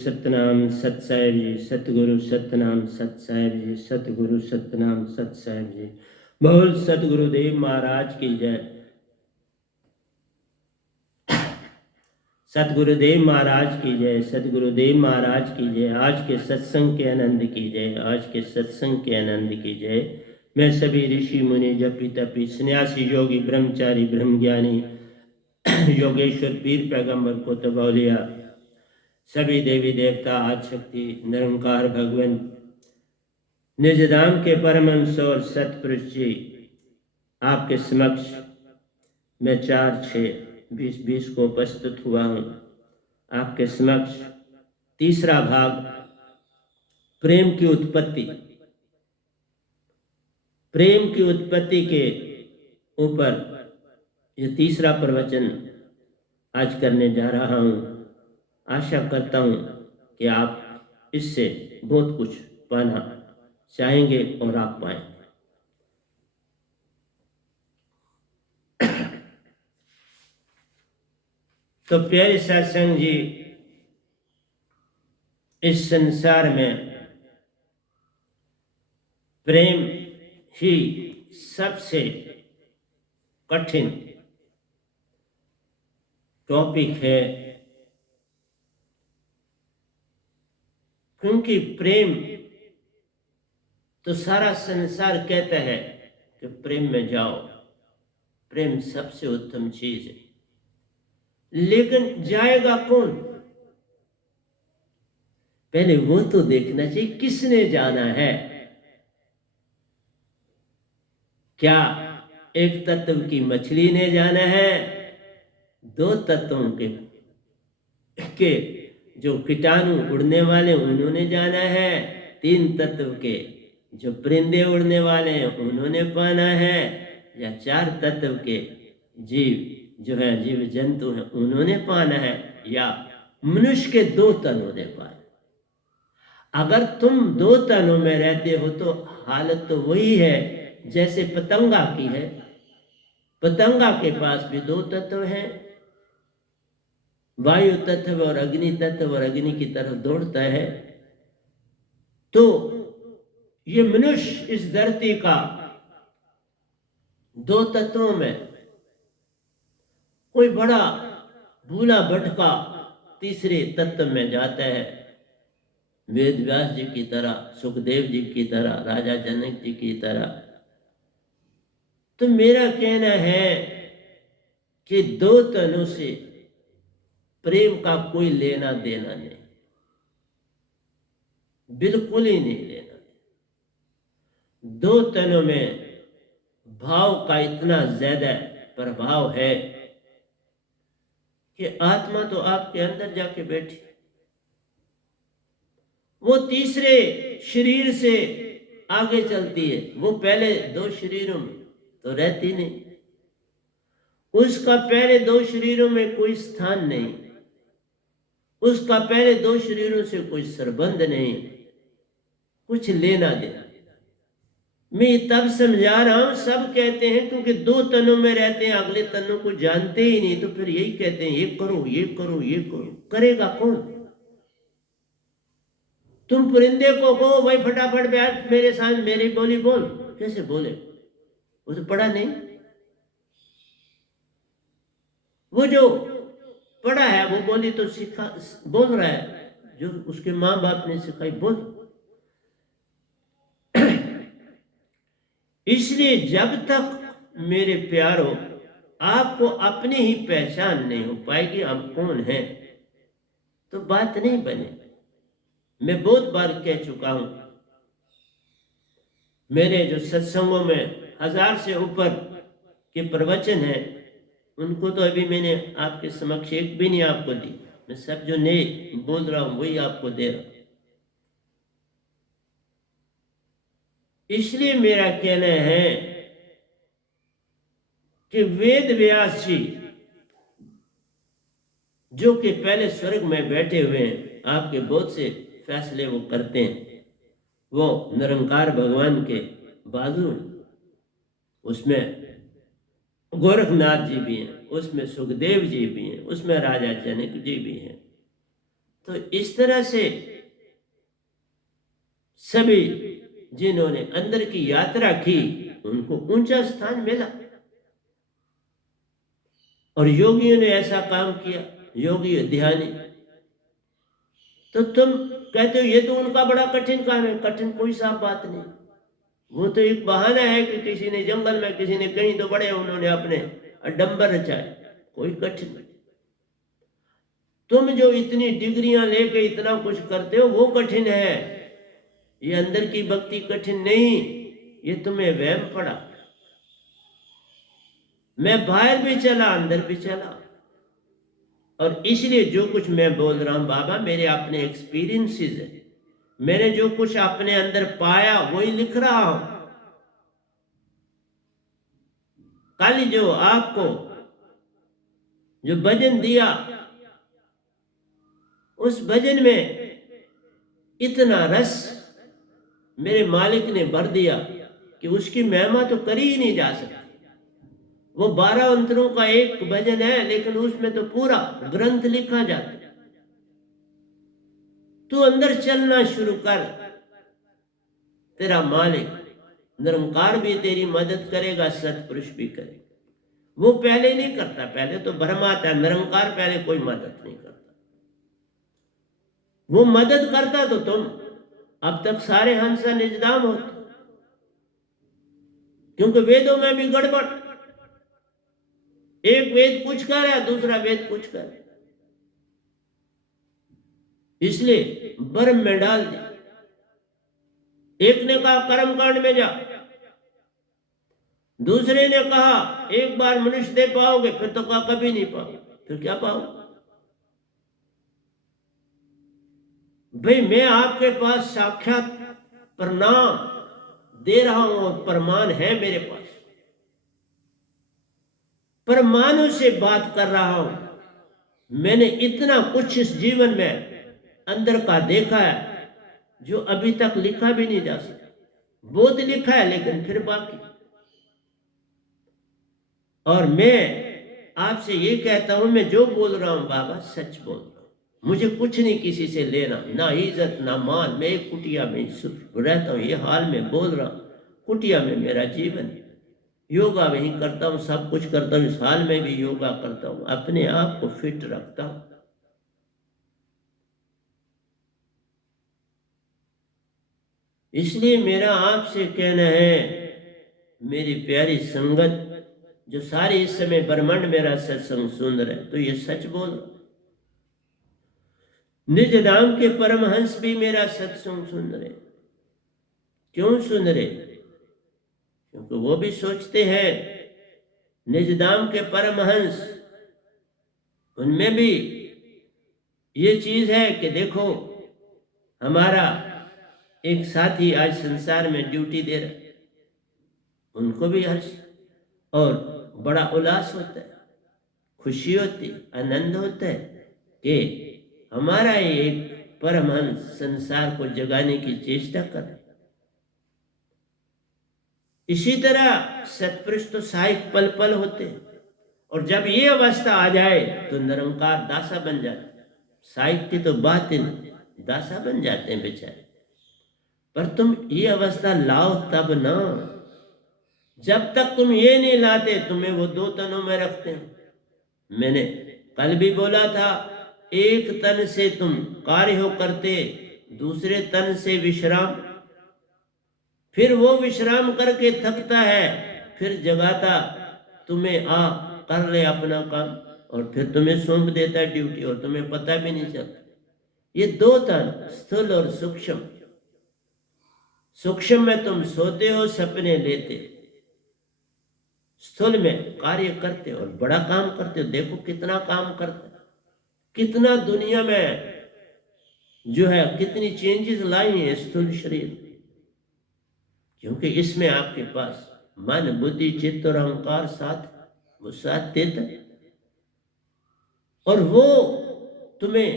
सतनाम सत साहिब जी, सतगुरु सतनाम सत साहिब जी, सतगुरु सतनाम सत साहिब जी। बोल सतगुरुदेव महाराज की जय। सतगुरुदेव महाराज की जय, सतगुरुदेव महाराज की जय। आज के सत्संग के आनंद की जय, आज के सत्संग के आनंद की जय। मैं सभी ऋषि मुनि जपी तपी सन्यासी योगी ब्रह्मचारी ब्रह्मज्ञानी योगेश्वर पीर पैगंबर को तबौलिया सभी देवी देवता आदि शक्ति निरंकार भगवान निज धाम के परमहंस और सतपुरुष जी आपके समक्ष मैं 4-6-20 को उपस्थित हुआ हूँ। आपके समक्ष तीसरा भाग प्रेम की उत्पत्ति, प्रेम की उत्पत्ति के ऊपर ये तीसरा प्रवचन आज करने जा रहा हूँ। आशा करता हूँ कि आप इससे बहुत कुछ पाना चाहेंगे और आप पाएंगे। तो प्यारे सत्संग जी, इस संसार में प्रेम ही सबसे कठिन टॉपिक है, क्योंकि प्रेम तो सारा संसार कहता है कि प्रेम में जाओ, प्रेम सबसे उत्तम चीज है, लेकिन जाएगा कौन? पहले वो तो देखना चाहिए किसने जाना है। क्या एक तत्व की मछली ने जाना है, दो तत्वों के जो कीटाणु उड़ने वाले उन्होंने जाना है, तीन तत्व के जो परिंदे उड़ने वाले हैं उन्होंने पाना है, या चार तत्व के जीव जो है जीव जंतु हैं उन्होंने पाना है, या मनुष्य के दो तनों ने पाना। अगर तुम दो तनों में रहते हो तो हालत तो वही है जैसे पतंगा की है। पतंगा के पास भी दो तत्व हैं, वायु तत्व और अग्नि तत्व, और अग्नि की तरफ दौड़ता है। तो ये मनुष्य इस धरती का दो तत्वों में कोई बड़ा भूला भटका तीसरे तत्व में जाता है। वेद व्यास जी की तरह, सुखदेव जी की तरह, राजा जनक जी की तरह। तो मेरा कहना है कि दो तनों से प्रेम का कोई लेना देना नहीं, बिल्कुल ही नहीं लेना। दो तनों में भाव का इतना ज्यादा प्रभाव है कि आत्मा तो आपके अंदर जाके बैठी, वो तीसरे शरीर से आगे चलती है, वो पहले दो शरीरों में तो रहती नहीं। उसका पहले दो शरीरों में कोई स्थान नहीं, उसका पहले दो शरीरों से कोई संबंध नहीं, कुछ लेना देना। मैं तब समझा रहा हूं, सब कहते हैं क्योंकि दो तनों में रहते हैं, अगले तनों को जानते ही नहीं, तो फिर यही कहते हैं ये करो ये करो ये करो। करेगा कौन? तुम परिंदे को कहो भाई फटाफट बैठ मेरे साथ मेरी बोली बोल, कैसे बोले? वो तो पढ़ा नहीं। वो जो पढ़ा है वो बोली तो सिखा बोल रहा है, जो उसके माँ बाप ने सिखाई बोल। इसलिए जब तक मेरे प्यारो आपको अपनी ही पहचान नहीं हो पाएगी हम कौन हैं, तो बात नहीं बने। मैं बहुत बार कह चुका हूं, मेरे जो सत्संगों में 1000 से ऊपर के प्रवचन हैं, उनको तो अभी मैंने आपके समक्ष एक भी नहीं आपको दी। मैं सब जो नए बोल रहा हूं वही आपको दे रहा हूं। इसलिए मेरा कहना है कि वेद व्यास जी जो कि पहले स्वर्ग में बैठे हुए हैं, आपके बहुत से फैसले वो करते हैं, वो निरंकार भगवान के बाजू, उसमें गोरखनाथ जी भी हैं, उसमें सुखदेव जी भी हैं, उसमें राजा जनक जी भी हैं। तो इस तरह से सभी जिन्होंने अंदर की यात्रा की उनको ऊंचा स्थान मिला, और योगियों ने ऐसा काम किया, योगी ध्यानी। तो तुम कहते हो ये तो उनका बड़ा कठिन काम है। कठिन कोई साफ बात नहीं, वो तो एक बहाना है कि किसी ने जंगल में, किसी ने कहीं तो बड़े उन्होंने अपने अडंबर रचाए। कोई कठिन नहीं। तुम जो इतनी डिग्रियां लेके इतना कुछ करते हो वो कठिन है। ये अंदर की भक्ति कठिन नहीं, ये तुम्हें वहम पड़ा। मैं बाहर भी चला, अंदर भी चला, और इसलिए जो कुछ मैं बोल रहा हूं बाबा मेरे अपने एक्सपीरियंसेस है। मैंने जो कुछ अपने अंदर पाया वही लिख रहा हूं। कल जो आपको जो भजन दिया, उस भजन में इतना रस मेरे मालिक ने भर दिया कि उसकी महिमा तो करी ही नहीं जा सकती। वो 12 अंतरों का एक भजन है, लेकिन उसमें तो पूरा ग्रंथ लिखा जाता है। तू अंदर चलना शुरू कर, तेरा मालिक निरंकार भी तेरी मदद करेगा, सतपुरुष भी करेगा। वो पहले नहीं करता, पहले तो भ्रम आता है। निरंकार पहले कोई मदद नहीं करता। वो मदद करता तो तुम अब तक सारे हंसा निजदाम होते, क्योंकि वेदों में भी गड़बड़। एक वेद कुछ कर रहा है, दूसरा वेद कुछ कर रहा है, इसलिए भ्रम में डाल दिया। एक ने कहा कर्म कांड में जा, दूसरे ने कहा एक बार मनुष्य दे पाओगे, फिर तो कहा कभी नहीं पाओ। फिर क्या पाओ? भाई मैं आपके पास साक्षात प्रणाम दे रहा हूं और प्रमाण है मेरे पास, प्रमाणों से बात कर रहा हूं। मैंने इतना कुछ इस जीवन में अंदर का देखा है जो अभी तक लिखा भी नहीं जा सकता। बहुत लिखा है लेकिन फिर बाकी। और मैं आपसे ये कहता हूं, मैं जो बोल रहा हूं बाबा सच बोल रहा हूं। मुझे कुछ नहीं किसी से लेना, ना इज्जत ना मान। मैं एक कुटिया में रहता हूं, ये हाल में बोल रहा हूं। कुटिया में मेरा जीवन है। योगा वहीं करता हूं, सब कुछ करता हूं। इस हाल में भी योगा करता हूं, अपने आप को फिट रखता हूं। इसलिए मेरा आपसे कहना है, मेरी प्यारी संगत जो सारे इस समय ब्रह्मांड मेरा सत्संग सुन रहे, तो ये सच बोल। निज धाम के परमहंस भी मेरा सत्संग सुन रहे। क्यों सुन रहे? क्योंकि वो भी सोचते हैं निज धाम के परमहंस, उनमें भी ये चीज है कि देखो हमारा एक साथी आज संसार में ड्यूटी दे रहा है। उनको भी हर्ष और बड़ा उल्लास होता है, खुशी होती, आनंद होता है कि हमारा एक परमहंस संसार को जगाने की चेष्टा कर रहे। इसी तरह सत्पुरुष तो सहायक पल पल होते हैं, और जब ये अवस्था आ जाए तो निरंकार दासा बन जाते। सहायक की तो बात ही नहीं, दासा बन जाते हैं बेचारे। पर तुम ये अवस्था लाओ तब ना। जब तक तुम ये नहीं लाते, तुम्हें वो दो तनों में रखते हैं। मैंने कल भी बोला था, एक तन से तुम कार्य हो करते, दूसरे तन से विश्राम। फिर वो विश्राम करके थकता है, फिर जगाता तुम्हें, आ कर ले अपना काम, और फिर तुम्हें सौंप देता है ड्यूटी, और तुम्हें पता भी नहीं चलता। ये दो तन, स्थूल और सूक्ष्म। सूक्ष्म में तुम सोते हो, सपने लेते, स्थूल में कार्य करते और बड़ा काम करते हो। देखो कितना काम करते, कितना दुनिया में जो है कितनी चेंजेस लाई है स्थूल शरीर, क्योंकि इसमें आपके पास मन बुद्धि चित्त और अहंकार साथ, वो साथ देता है, और वो तुम्हें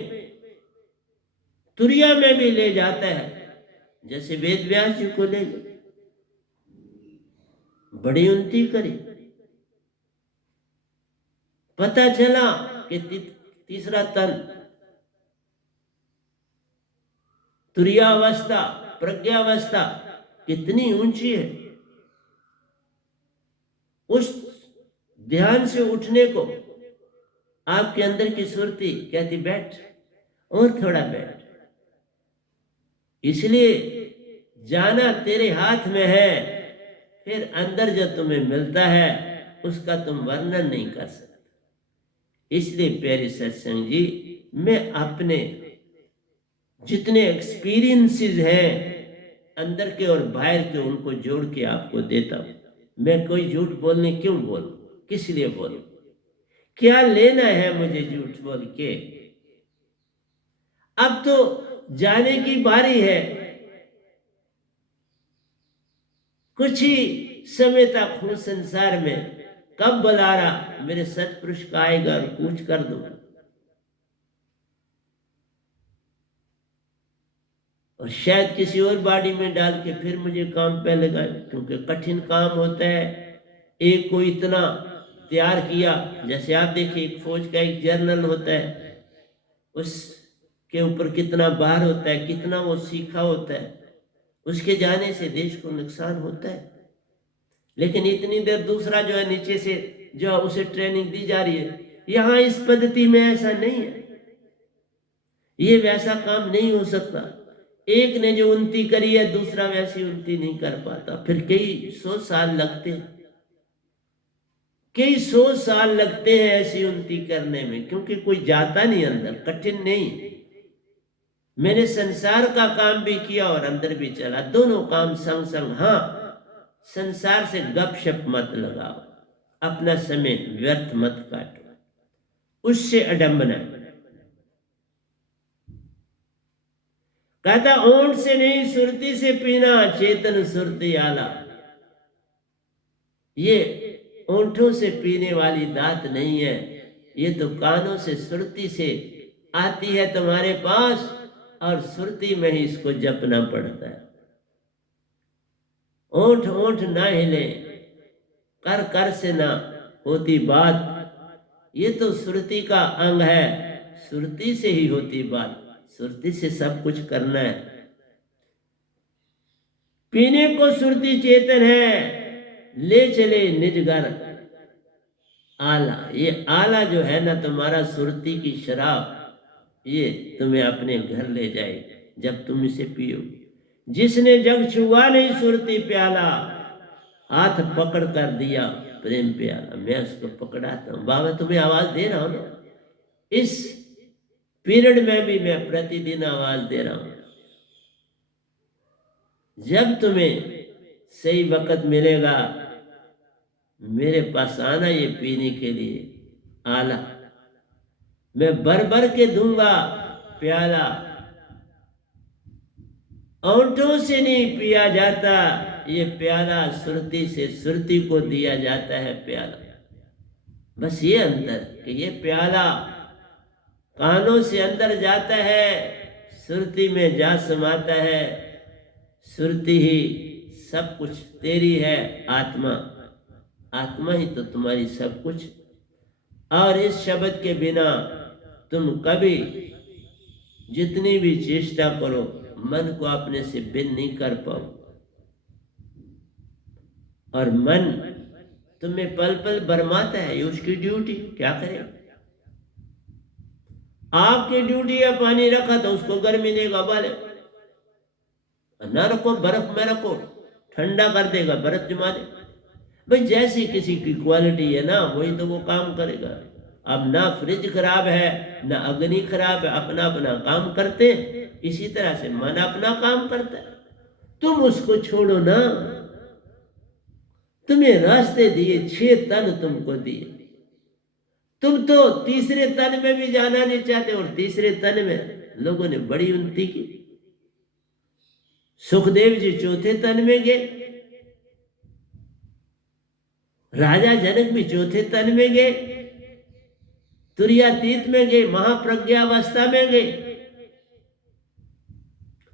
तुरिया में भी ले जाता है। जैसे वेद व्यास जी को ले गए, बड़ी उन्नति करी। पता चला कि तीसरा तन तुरीयावस्था, प्रज्ञावस्था कितनी ऊंची है। उस ध्यान से उठने को आपके अंदर की सुरती कहती बैठ और थोड़ा बैठ। इसलिए जाना तेरे हाथ में है, फिर अंदर जो तुम्हें मिलता है उसका तुम वर्णन नहीं कर सकते। इसलिए प्यारे सत्संग जी, मैं अपने जितने एक्सपीरियंसेस हैं अंदर के और बाहर के, उनको जोड़ के आपको देता हूं। मैं कोई झूठ बोलने क्यों बोलूं, किस लिए बोलूं, क्या लेना है मुझे झूठ बोल के। अब तो जाने की बारी है। कुछ ही समय तक हूं संसार में, कब बुलारा मेरे सतपुरुष का आएगा और पूछ कर दूंगा। और शायद किसी और बॉडी में डाल के फिर मुझे काम पे लगाए, क्योंकि कठिन काम होता है। एक को इतना तैयार किया, जैसे आप देखिए एक फौज का एक जर्नल होता है, उसके ऊपर कितना भार होता है, कितना वो सीखा होता है, उसके जाने से देश को नुकसान होता है। लेकिन इतनी देर दूसरा जो है नीचे से जो उसे ट्रेनिंग दी जा रही है, यहाँ इस पद्धति में ऐसा नहीं है। ये वैसा काम नहीं हो सकता। एक ने जो उन्नति करी है दूसरा वैसी उन्नति नहीं कर पाता। फिर कई सौ साल लगते हैं, कई सौ साल लगते हैं ऐसी उन्नति करने में, क्योंकि कोई जाता नहीं अंदर, कठिन नहीं। मैंने संसार का काम भी किया और अंदर भी चला, दोनों काम संग संग। हाँ, संसार से गपशप मत लगाओ, अपना समय व्यर्थ मत काटो, उससे अडंबना। कहता ओंठ से नहीं सुरती से पीना, चेतन सुरती आला। ये ओंठों से पीने वाली दात नहीं है, ये तो कानों से सुरती से आती है तुम्हारे पास, और सुरती में ही इसको जपना पड़ता है। ओंठ ओंठ ना हिले, कर कर से ना होती बात, ये तो सुरती का अंग है, सुरती से ही होती बात, सुरती से सब कुछ करना है। पीने को सुरती चेतन है, ले चले निज घर आला। ये आला जो है ना तुम्हारा सुरती की शराब, ये तुम्हें अपने घर ले जाए जब तुम इसे पियो। जिसने जग छुआ नहीं सुरती प्याला, हाथ पकड़ कर दिया प्रेम प्याला। मैं उसको पकड़ाता हूं, बाबा तुम्हें आवाज दे रहा हूं ना, इस पीरियड में भी मैं प्रतिदिन आवाज दे रहा हूं। जब तुम्हें सही वक्त मिलेगा मेरे पास आना ये पीने के लिए आला, मैं भर भर के दूंगा प्याला। ओंठों से नहीं पिया जाता ये प्याला, सुरती से सुरती को दिया जाता है प्याला। बस ये अंतर कि ये प्याला कानों से अंदर जाता है, सुरती में जा समाता है। सुरती ही सब कुछ तेरी है, आत्मा, आत्मा ही तो तुम्हारी सब कुछ। और इस शब्द के बिना तुम कभी जितनी भी चेष्टा करो मन को अपने से भिन्न नहीं कर पाओ। और मन तुम्हें पल पल भरमाता है, ये उसकी ड्यूटी, क्या करे। आपकी ड्यूटी है पानी रखा तो उसको गर्मी देगा, बाले ना रखो बर्फ में रखो ठंडा कर देगा, बर्फ जमा दे। भाई जैसी किसी की क्वालिटी है ना वही तो वो काम करेगा। अब ना फ्रिज खराब है ना अग्नि खराब है, अपना अपना काम करते। इसी तरह से मन अपना काम करता है, तुम उसको छोड़ो ना। तुम्हें रास्ते दिए, 6 तन तुमको दिए, तुम तो तीसरे तन में भी जाना नहीं चाहते, और तीसरे तन में लोगों ने बड़ी उन्नति की। सुखदेव जी चौथे तन में गए, राजा जनक भी चौथे तन में गए, तुरीयातीत में गए, महाप्रज्ञावस्था में गए,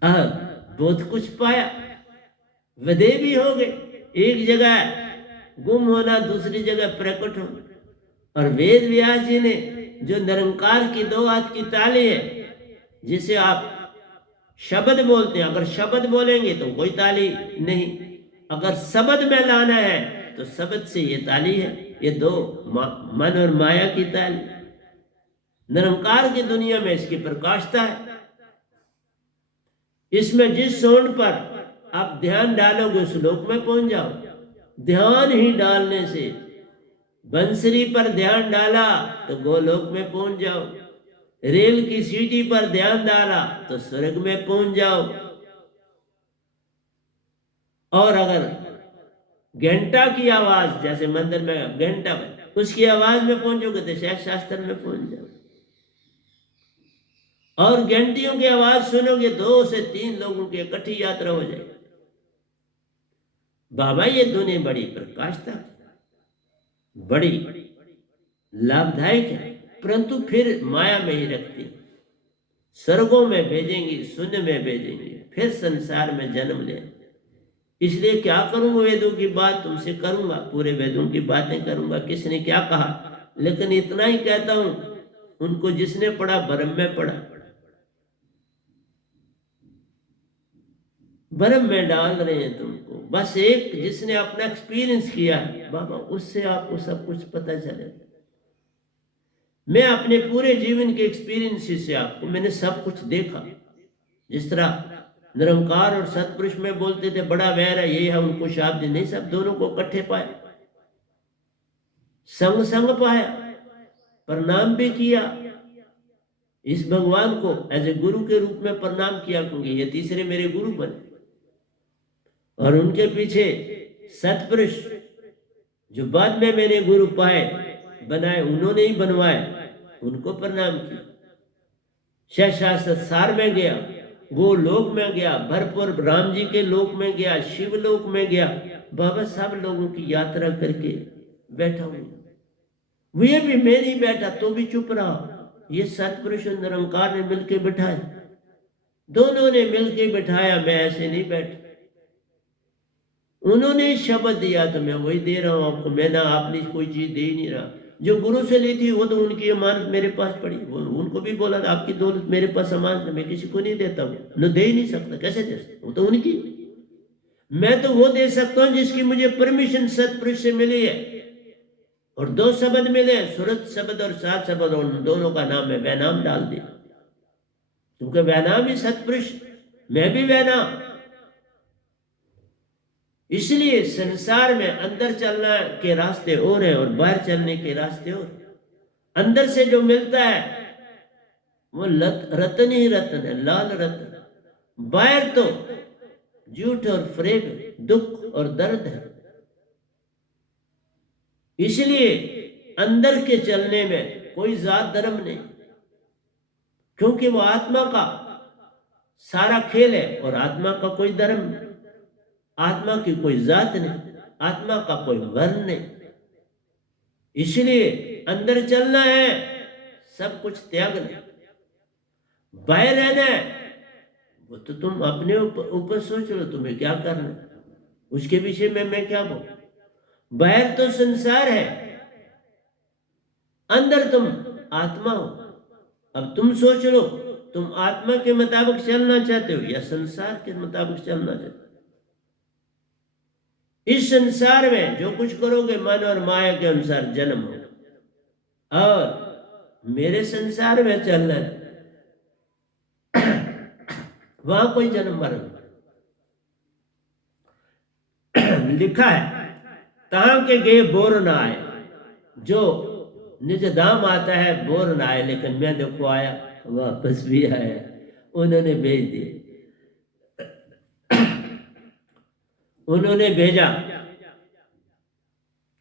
बहुत कुछ पाया, विदेह भी हो गए। एक जगह गुम होना, दूसरी जगह प्रकट हो। और वेद व्यास जी ने जो निरंकार की 2 हाथ की ताली है, जिसे आप शब्द बोलते हैं, अगर शब्द बोलेंगे तो कोई ताली नहीं, अगर शब्द में लाना है तो शब्द से ये ताली है। ये दो मन और माया की ताली। निरंकार की दुनिया में इसकी प्रकाशता है। इसमें जिस सोंड पर आप ध्यान डालोगे उस लोक में पहुंच जाओ। ध्यान ही डालने से, बंसरी पर ध्यान डाला तो गोलोक में पहुंच जाओ। रेल की सीटी पर ध्यान डाला तो स्वर्ग में पहुंच जाओ। और अगर घंटा की आवाज, जैसे मंदिर में घंटा, उसकी आवाज में पहुंचोगे तो शायद शास्त्र में पहुंच जाओ। और घंटियों की आवाज सुनोगे 2 से 3 लोगों की इकट्ठी यात्रा हो जाएगी। बाबा ये दुनिया बड़ी प्रकाशता, बड़ी लाभदायक है, परंतु फिर माया में ही रखती। स्वर्गों में भेजेंगी, शून्य में भेजेंगी, फिर संसार में जन्म ले। इसलिए क्या करूंगा, वेदों की बात तुमसे करूंगा, पूरे वेदों की बातें करूंगा, किसने क्या कहा, लेकिन इतना ही कहता हूं, उनको जिसने पढ़ा भ्रम में पढ़ा, भ्रम में डाल रहे हैं तुमको। बस एक जिसने अपना एक्सपीरियंस किया बाबा, उससे आपको सब कुछ पता चलेगा। मैं अपने पूरे जीवन के एक्सपीरियंस से आपको, मैंने सब कुछ देखा। जिस तरह निरंकार और सतपुरुष में बोलते थे बड़ा वैर है, ये है, उनको शाब्द नहीं, सब दोनों को इकट्ठे पाया, संग संग पाया, प्रणाम भी किया। इस भगवान को एज ए गुरु के रूप में प्रणाम किया, क्योंकि ये तीसरे मेरे गुरु बने। और उनके पीछे सतपुरुष जो बाद में मैंने गुरु पाए, बनाए, उन्होंने ही बनवाए, उनको प्रणाम किया। शास्त्र सार में गया, गोलोक में गया, भरपूर राम जी के लोक में गया, शिव लोक में गया। बाबा सब लोगों की यात्रा करके बैठा हूं। वे भी मैं नहीं बैठा तो भी चुप रहा। ये सतपुरुष निरंकार ने मिलकर बिठाया, दोनों ने मिलकर बिठाया। मैं ऐसे नहीं बैठा। उन्होंने शब्द दिया तो मैं वही दे रहा हूं आपको। मैं ना आपने कोई चीज दे ही नहीं रहा। जो गुरु से ली थी वो तो उनकी अमानत मेरे पास पड़ी। वो उनको भी बोला था आपकी दौलत मेरे पास अमानत है, मैं किसी को नहीं देता हूँ, न दे ही नहीं सकता। कैसे दे सकता, वो तो उनकी। मैं तो वो दे सकता हूँ जिसकी मुझे परमिशन सतपुरुष से मिली है। और 2 शब्द मिले, सूरत शब्द और 7 शब्द, और दोनों का नाम है वैनाम डाल दिया, क्योंकि वैनाम ही सतपुरुष, मैं भी वैनाम। इसलिए संसार में अंदर चलने के रास्ते और है और बाहर चलने के रास्ते और। अंदर से जो मिलता है वो रतन ही रतन है, लाल रतन। बाहर तो झूठ और फरेब, दुख और दर्द है। इसलिए अंदर के चलने में कोई जात धर्म नहीं, क्योंकि वो आत्मा का सारा खेल है। और आत्मा का कोई धर्म नहीं, आत्मा की कोई जात नहीं, आत्मा का कोई वर्ण नहीं। इसलिए अंदर चलना है, सब कुछ त्यागना। बाहर रहना है वो तो तुम अपने ऊपर सोच लो, तुम्हें क्या करना है, उसके विषय में मैं क्या बोलूं। बाहर तो संसार है, अंदर तुम आत्मा हो। अब तुम सोच लो, तुम आत्मा के मुताबिक चलना चाहते हो या संसार के मुताबिक चलना चाहते हो। इस संसार में जो कुछ करोगे मन और माया के अनुसार जन्म हो। और मेरे संसार में चलना है, वहां कोई जन्म मरण। लिखा है तहां के गे बोर ना आए, जो निज धाम आता है बोर ना आए। लेकिन मैं देखो आया, वापस भी आया, उन्होंने भेज दिए, उन्होंने भेजा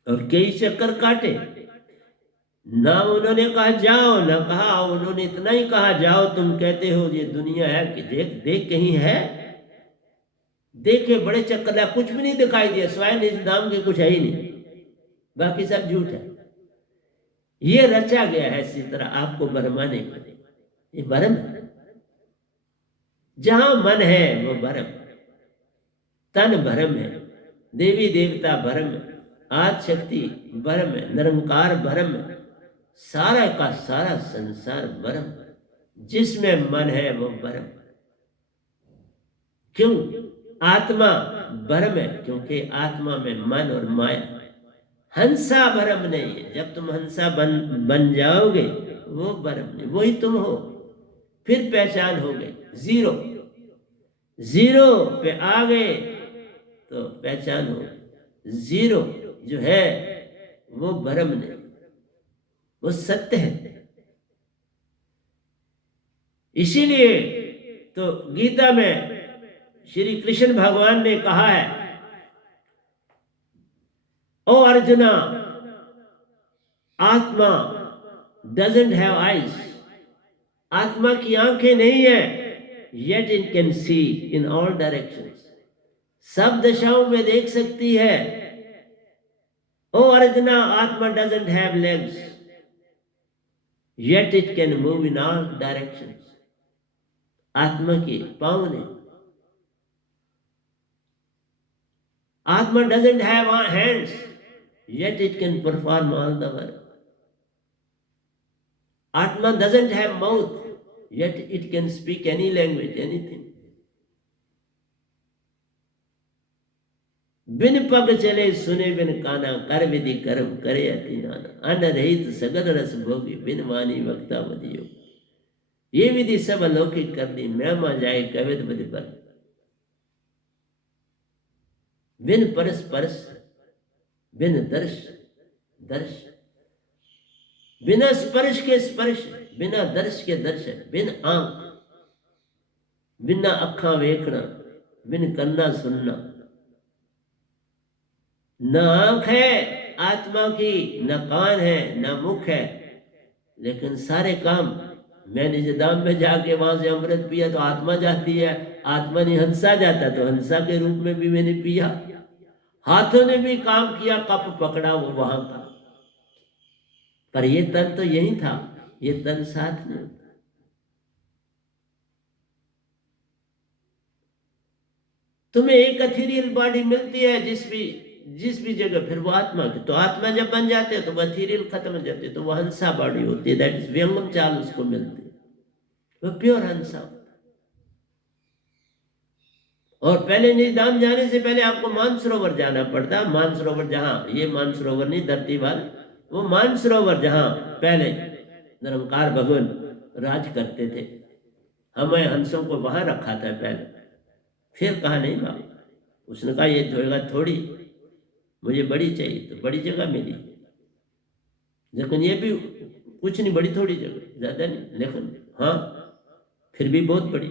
और कई चक्कर काटे। ना उन्होंने कहा जाओ, ना कहा आओ, उन्होंने इतना ही कहा जाओ। तुम कहते हो ये दुनिया है कि देख देख कहीं है, देखे बड़े चक्कर, कुछ भी नहीं दिखाई दिया, स्वयं इस दाम के कुछ है ही नहीं, बाकी सब झूठ है। ये रचा गया है इसी तरह आपको भरमाने के लिए। ये भरम है, जहां मन है वो भरम, तन भरम है, देवी देवता भरम है, आद शक्ति भरम है, निरंकार भरम है, सारा का सारा संसार भरम। जिसमें मन है वो भरम। क्यों? आत्मा भ्रम है, क्योंकि आत्मा में मन और माया। हंसा भ्रम नहीं है। जब तुम हंसा बन जाओगे वो भ्रम नहीं, वही तुम हो। फिर पहचान हो गई। जीरो जीरो पे आ गए तो पहचान हो। जीरो जो है वो भ्रम नहीं, वो सत्य है। इसीलिए तो गीता में श्री कृष्ण भगवान ने कहा है, ओ अर्जुना, आत्मा डजंट हैव आईज। आत्मा की आंखें नहीं है, yet it can see in all directions। सब दिशाओं में देख सकती है। ओ अर्जुना, आत्मा doesn't have legs, yet it can move in all directions। आत्मा के पांव नहीं। आत्मा doesn't have hands, yet it can perform all the work। आत्मा doesn't have mouth, yet it can speak any language, anything। बिन पग चले सुने बिन काना, कर विधि कर्म करे अति नाना। अन्न रहित सगल रस भोगी, बिन वाणी वक्ता बदियो। ये विधि सब अलौकिक कर दी, महिमा जाए कवित बदि पर। बिन परस परस, बिन दर्श दर्श, बिना स्पर्श के स्पर्श, बिना दर्श के दर्श, बिन आंख, बिना अखा वेखना, बिन कन्ना सुनना। न आंख है आत्मा की, न कान है, न मुख है, लेकिन सारे काम। मैंने निजदाम में जाके वहां से अमृत पिया तो आत्मा जाती है, आत्मा ने हंसा जाता तो हंसा के रूप में भी मैंने पिया। हाथों ने भी काम किया, कप पकड़ा वो वहां का, पर ये तन तो यही था, ये तन साथ में। तुम्हें एक अथीरियल बॉडी मिलती है जिस भी जगह, फिर वो आत्मा की। तो आत्मा जब बन जाते हैं तो वह अथीरियल खत्म हो जाती है, तो वह हंसा बॉडी होती है। दैट इज व्यंगम चाल उसको मिलती है, वो प्योर हंसा। और पहले निधाम जाने से पहले आपको मानसरोवर जाना पड़ता। मानसरोवर, जहां ये मानसरोवर नहीं धरती वाल, वो मानसरोवर जहां पहले निरंकार भगवान राज करते थे। हमें हंसों को वहां रखा था पहले, फिर कहा नहीं बाबा। उसने कहा ये जगह थोड़ी, मुझे बड़ी चाहिए, तो बड़ी जगह मिली। लेकिन ये भी कुछ नहीं, बड़ी थोड़ी जगह, ज्यादा नहीं, लेकिन हाँ फिर भी बहुत बड़ी।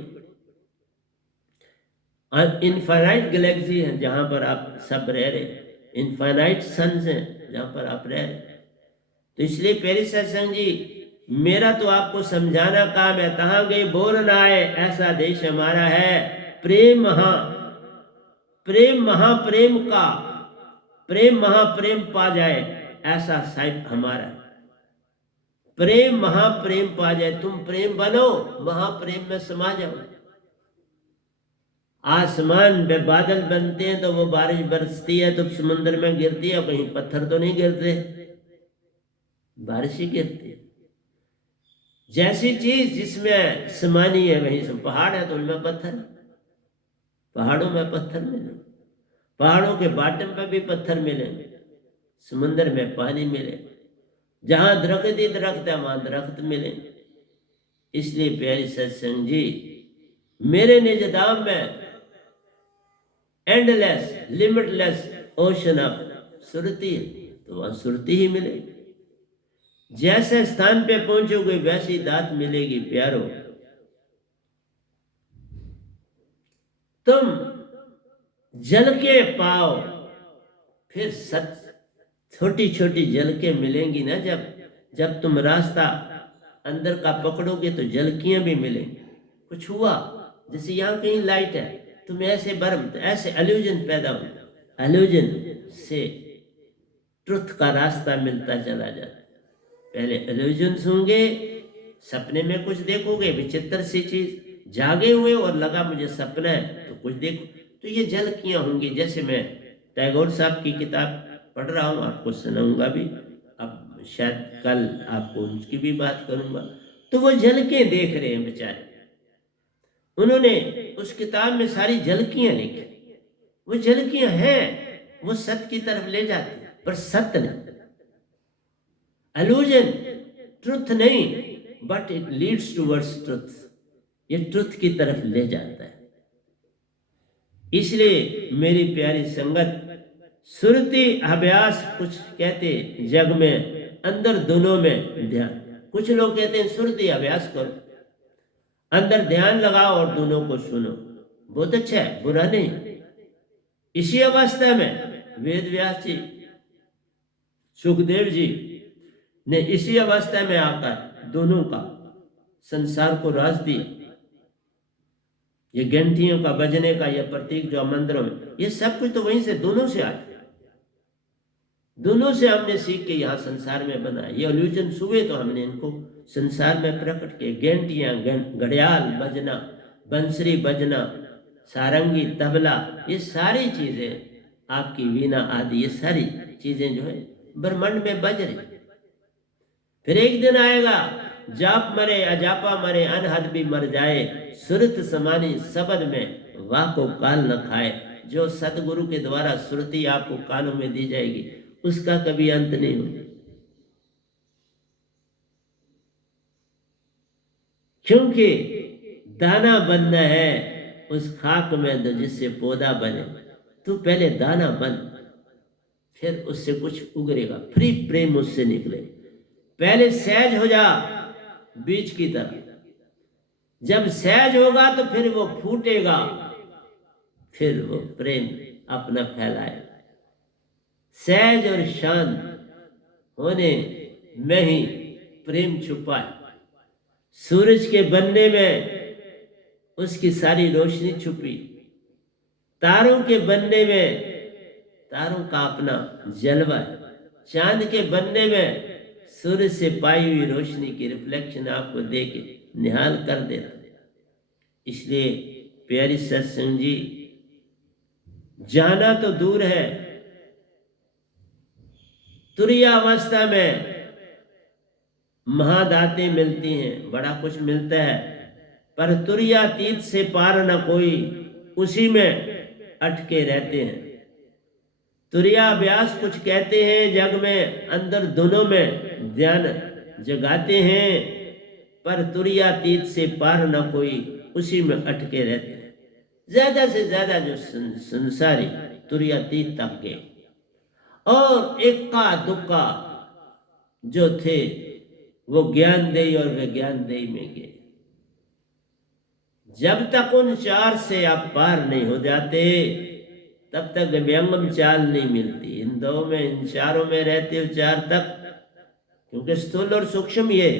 इनफाइनाइट गैलेक्सी है जहां पर आप सब रह रहे, इनफाइनाइट सन्स हैं जहां पर आप रह रहे। तो इसलिए प्यारे सत्संग जी, मेरा तो आपको समझाना काम है। कहाँ गए बोल ना आए, ऐसा देश हमारा है। प्रेम महाप्रेम का, प्रेम महाप्रेम पा जाए, ऐसा साहिब हमारा। प्रेम महाप्रेम पा जाए, तुम प्रेम बनो, महाप्रेम में समा जाओ। आसमान में बादल बनते हैं तो वो बारिश बरसती है तो समुद्र में गिरती है, कहीं पत्थर तो नहीं गिरते, बारिश ही गिरती है। जैसी चीज जिसमें समानी है, वहीं से पहाड़ है तो उनमें पत्थर, पहाड़ों में पत्थर मिले, पहाड़ों के बॉटम पर भी पत्थर मिले, समुद्र में पानी मिले, जहां दरख्त ही दरख्त है वहां दरख्त मिले। इसलिए प्यारी सत्संग जी, मेरे निजधाम में endless limitless ocean of Surti है, तो वहां सुरती ही मिलेगी। जैसे स्थान पे पहुंचोगे वैसी दात मिलेगी प्यारो। तुम जल के पाओ, फिर छोटी छोटी झलकें मिलेंगी ना। जब तुम रास्ता अंदर का पकड़ोगे तो झलकियां भी मिलेंगी। कुछ हुआ, जैसे यहाँ कहीं लाइट है, तुम ऐसे बर्म, तो ऐसे एल्यूजन पैदा हो, एल्यूजन से ट्रुथ का रास्ता मिलता चला जाता। पहले एल्यूजन्स होंगे, सपने में कुछ देखोगे विचित्र सी चीज, जागे हुए और लगा मुझे सपना है तो कुछ देखो, तो ये झलकियां होंगी। जैसे मैं टैगोर साहब की किताब पढ़ रहा हूँ, आपको सुनाऊंगा भी, अब शायद कल आपको उनकी भी बात करूंगा। तो वो झलकें देख रहे हैं बेचारे, उन्होंने उस किताब में सारी झलकियां लिखी, वो झलकियां हैं, वो सत्य की तरफ ले जाती, पर सत्य नहीं, एल्यूजन, ट्रुथ नहीं, but it leads towards truth, ये ट्रुथ की तरफ ले जाता है। इसलिए मेरी प्यारी संगत, सुरती अभ्यास कुछ कहते जग में, अंदर दोनों में ध्यान। कुछ लोग कहते हैं सुरती अभ्यास करो, अंदर ध्यान लगाओ और दोनों को सुनो, बहुत अच्छा है, बुरा नहीं। इसी अवस्था में वेद व्यास जी, सुखदेव जी ने इसी अवस्था में आकर दोनों का संसार को राज दिया। ये घंटियों का बजने का यह प्रतीक जो मंदिरों में, ये सब कुछ तो वहीं से, दोनों से आया, दोनों से हमने सीख के यहाँ संसार में बनाया। ये इल्यूजन सुबह तो हमने इनको संसार में प्रकट किए। घंटियां, घड़ियाल बजना, बंसरी बजना, सारंगी, तबला, ये सारी चीजें, आपकी वीणा आदि, ये सारी चीजें जो है ब्रह्मांड में बज रही। फिर एक दिन आएगा, जाप मरे अजापा मरे, अनहद भी मर जाए, सुरत समानी शब्द में वाह को काल न खाए। जो सतगुरु के द्वारा सुरती आपको कानों में दी जाएगी, उसका कभी अंत नहीं होगा, क्योंकि दाना बनना है उस खाक में तो जिससे पौधा बने। तू पहले दाना बन, फिर उससे कुछ उगरेगा, फ्री प्रेम उससे निकले। पहले सहज हो जा बीज की तरह, जब सहज होगा तो फिर वो फूटेगा, फिर वो प्रेम अपना फैलाए। सहज और शांत होने में ही प्रेम छुपा है। सूरज के बनने में उसकी सारी रोशनी छुपी, तारों के बनने में तारों का अपना जलवा है, चांद के बनने में सूरज से पाई हुई रोशनी की रिफ्लेक्शन आपको देके निहाल कर देता। इसलिए प्यारी सत्संग जी, जाना तो दूर है, तुरिया अवस्था में महादातें मिलती हैं, बड़ा कुछ मिलता है, पर तुरियातीत से पार न कोई, उसी में अटके रहते हैं। तुरिया अभ्यास कुछ कहते हैं जग में, अंदर दोनों में ध्यान जगाते हैं, पर तुरियातीत से पार न कोई, उसी में अटके रहते हैं। ज्यादा से ज्यादा जो संसारी तुरियातीत तक गए, और इक्का दुक्का जो थे वो ज्ञानदेही और विज्ञानदेही में गए। जब तक उन चार से आप पार नहीं हो जाते, तब तक व्यंगम चाल नहीं मिलती। इन दो में, इन चारों में रहते हो चार तक, क्योंकि स्थूल और सूक्ष्म ये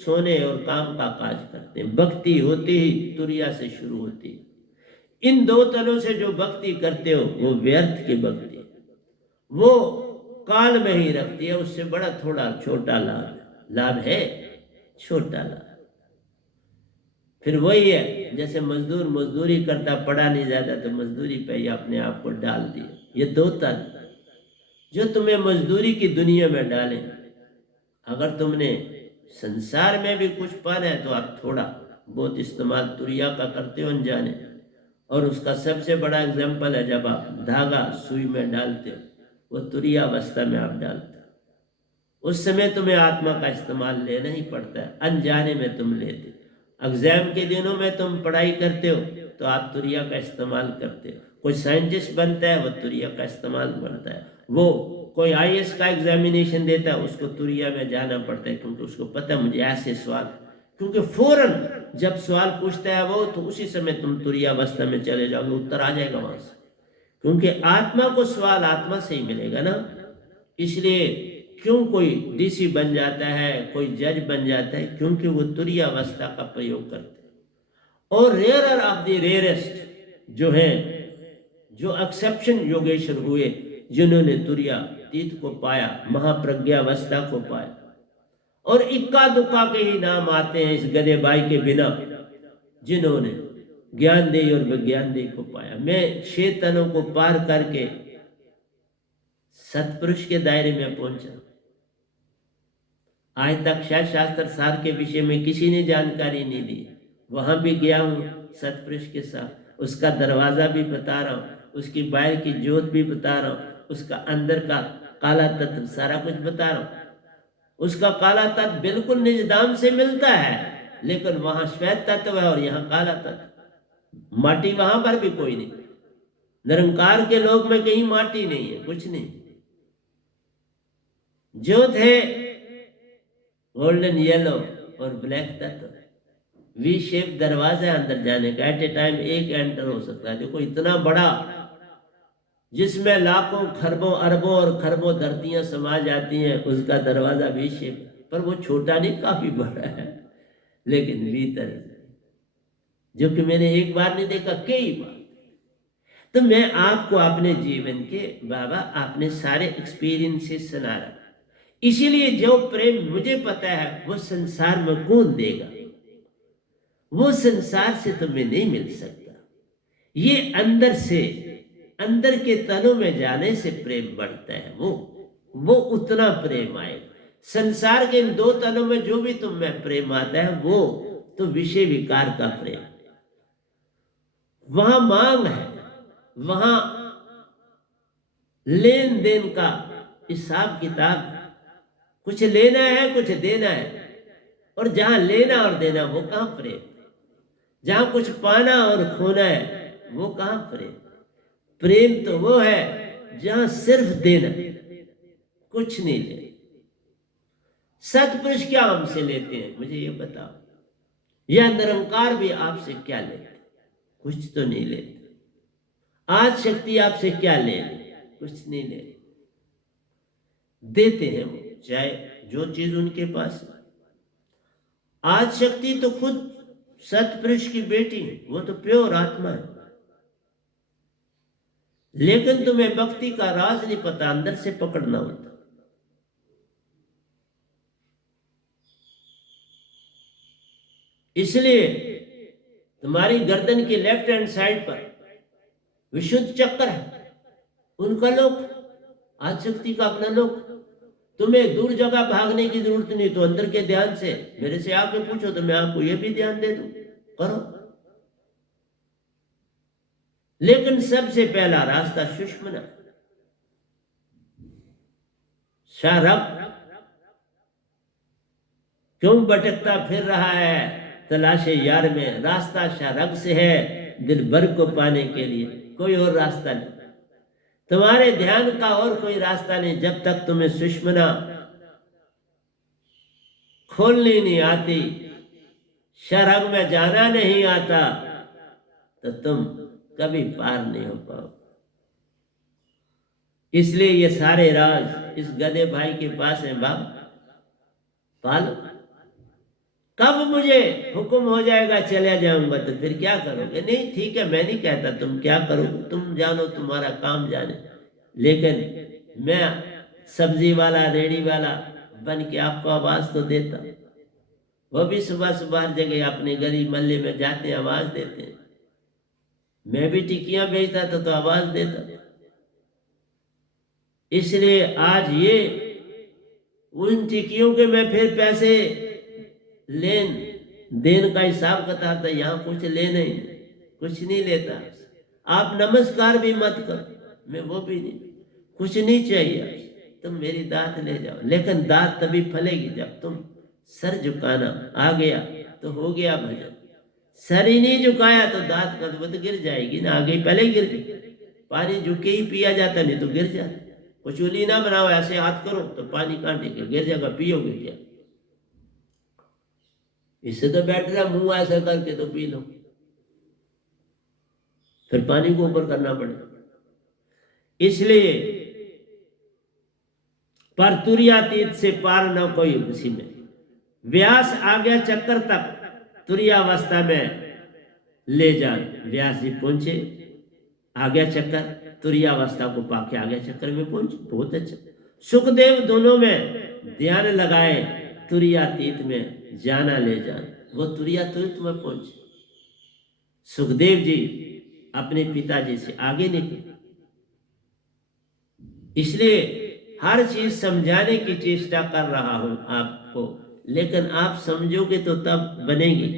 सोने और काम का काज करते हैं। भक्ति होती ही तुरिया से शुरू होती है। इन दो तलों से जो भक्ति करते हो वो व्यर्थ की भक्ति, वो काल में ही रखती है, उससे बड़ा थोड़ा छोटा लाभ है, छोटा लाभ। फिर वही है, जैसे मजदूर मजदूरी करता, पड़ा नहीं जाता तो मजदूरी पे ही अपने आप को डाल दिया। ये दो तल जो तुम्हें मजदूरी की दुनिया में डालें। अगर तुमने संसार में भी कुछ पाना है तो आप थोड़ा बहुत इस्तेमाल तुरिया का करते हो अनजाने। और उसका सबसे बड़ा एग्जाम्पल है जब आप धागा सुई में डालते हो, वो तुरिया अवस्था में आप डालते हो, उस समय तुम्हें आत्मा का इस्तेमाल लेना ही पड़ता है, अनजाने में तुम लेते। एग्जाम के दिनों में तुम पढ़ाई करते हो तो आप तुरिया का इस्तेमाल करते हो। कोई साइंटिस्ट बनता है वो तुरिया का इस्तेमाल करता है। वो कोई आईएएस का एग्जामिनेशन देता है, उसको तुरिया में जाना पड़ता है, क्योंकि उसको पता है मुझे ऐसे सवाल, क्योंकि फौरन जब सवाल पूछता है वो, तो उसी समय तुम तुरिया अवस्था में चले जाओगे, उत्तर आ जाएगा वहां से, क्योंकि आत्मा को सवाल आत्मा से ही मिलेगा ना। इसलिए क्यों कोई डीसी बन जाता है, कोई जज बन जाता है, क्योंकि वो तुरिया अवस्था का प्रयोग करते हैं। और रेयर ऑफ द रेयरेस्ट जो है, जो एक्सेप्शन योगेश्वर हुए, जिन्होंने तुरिया तीत को पाया, महाप्रज्ञा अवस्था को पाया। और इक्का दुक्का के ही नाम आते हैं इस गधे भाई के बिना, जिन्होंने ज्ञानदेही और विज्ञानदेही को पाया। मैं 6 तनों को पार करके सतपुरुष के दायरे में पहुंचा। आज तक शायद शास्त्र सार के विषय में किसी ने जानकारी नहीं दी, वहां भी गया हूं सतपुरुष के साथ, उसका दरवाज़ा भी बता रहा हूँ, उसकी बाहर की ज्योत भी बता रहा हूँ, उसका अंदर का काला तत्व सारा कुछ बता रहा हूँ। उसका काला तत्व बिल्कुल निज दाम से मिलता है, लेकिन वहां श्वेत तत्व है और यहाँ काला तत्व। माटी वहां पर भी कोई नहीं, निरंकार के लोक में कहीं माटी नहीं है, कुछ नहीं। ज्योत है गोल्डन येलो और ब्लैक तत्व। वी शेप दरवाजा अंदर जाने का, एट ए टाइम एक एंटर हो सकता है। देखो इतना बड़ा, जिसमें लाखों खरबों अरबों और खरबों धरतियां समा जाती हैं, उसका दरवाजा वी शेप, पर वो छोटा नहीं, काफी बड़ा है, लेकिन भीतर, जो कि मैंने एक बार नहीं देखा, कई बार। तो मैं आपको अपने जीवन के बाबा आपने सारे एक्सपीरियंसेस सुना रहा, इसीलिए जो प्रेम मुझे पता है वो संसार में कौन देगा, वो संसार से तुम्हें नहीं मिल सकता। ये अंदर से, अंदर के तनों में जाने से प्रेम बढ़ता है, वो उतना प्रेम आएगा। संसार के इन दो तनों में जो भी तुम में प्रेम आता है वो तो विषय विकार का प्रेम, वहां मांग है, वहां लेन देन का हिसाब किताब, कुछ लेना है कुछ देना है, और जहां लेना और देना वो कहां प्रेम, जहां कुछ पाना और खोना है वो कहां प्रेम। प्रेम तो वो है जहां सिर्फ देना, कुछ नहीं ले। सतपुरुष क्या हमसे लेते हैं मुझे ये बताओ, या निरंकार भी आपसे क्या लेते, कुछ तो नहीं लेते। आज शक्ति आपसे क्या ले, कुछ नहीं ले, देते हैं वो, चाहे जो चीज उनके पास है। आज शक्ति तो खुद सतपुरुष की बेटी, वो तो प्योर आत्मा है, लेकिन तुम्हें भक्ति का राज नहीं पता, अंदर से पकड़ना होता। इसलिए तुम्हारी गर्दन की लेफ्ट हैंड साइड पर विशुद्ध चक्र है, उनका लोक, आदिशक्ति का अपना लोक। तुम्हें दूर जगह भागने की जरूरत नहीं, तो अंदर के ध्यान से मेरे से आके पूछो तो मैं आपको यह भी ध्यान दे दूं, करो। लेकिन सबसे पहला रास्ता सुषुम्ना, शारब क्यों भटकता फिर रहा है तलाशे यार में, रास्ता शारग से है दिल भर को पाने के लिए, कोई और रास्ता नहीं। तुम्हारे ध्यान का और कोई रास्ता नहीं, जब तक तुम्हें सुषुम्ना खोलनी नहीं आती, शरग में जाना नहीं आता, तो तुम कभी पार नहीं हो पाओ। इसलिए ये सारे राज इस गधे भाई के पास हैं। बाप पालो, कब मुझे हुक्म हो जाएगा चला जाऊंगा तो फिर क्या करोगे? नहीं ठीक है, मैं नहीं कहता तुम क्या करोगे, तुम जानो, तुम्हारा काम जाने, लेकिन मैं सब्जी वाला रेडी वाला बन के आपको आवाज तो देता। वो भी सुबह सुबह हर जगह अपने गली मोहल्ले में जाते हैं, आवाज देते हैं। मैं भी टिक्कियां बेचता था तो आवाज देता। इसलिए आज ये उन टिक्कियों के मैं फिर पैसे लेन देन का हिसाब किताब था, यहाँ कुछ लेना ही नहीं, कुछ नहीं लेता। आप नमस्कार भी मत करो, मैं वो भी नहीं, कुछ नहीं चाहिए, तुम मेरी दात ले जाओ। लेकिन दात तभी फलेगी जब तुम सर झुकाना आ गया तो हो गया भजन। सर ही नहीं झुकाया तो दात कदवत गिर जाएगी ना, आगे पहले गिर गई। पानी झुके ही पिया जाता, नहीं तो गिर जाता। कुचूली ना बनाओ, ऐसे हाथ करो तो पानी कांटे के गिर जाएगा, पियोगे क्या? इससे तो बेटर है मुंह ऐसा करके तो पी लो, फिर पानी को ऊपर करना पड़ेगा। इसलिए पर तुर्यातीत से पार न कोई, उसी में व्यास आ गया चक्कर तक, तुर्यावस्था में ले जा। व्यास जी पहुंचे, आ गया चक्कर, तुर्यावस्था को पाके आ गया चक्कर में पहुंचे, बहुत अच्छा। सुखदेव दोनों में ध्यान लगाए, तुर्यातीत में जाना ले जा, वो तुर्यातीत में पहुंचे। सुखदेव जी अपने पिताजी से आगे निकले। इसलिए हर चीज समझाने की चेष्टा कर रहा हूं आपको, लेकिन आप समझोगे तो तब बनेगी।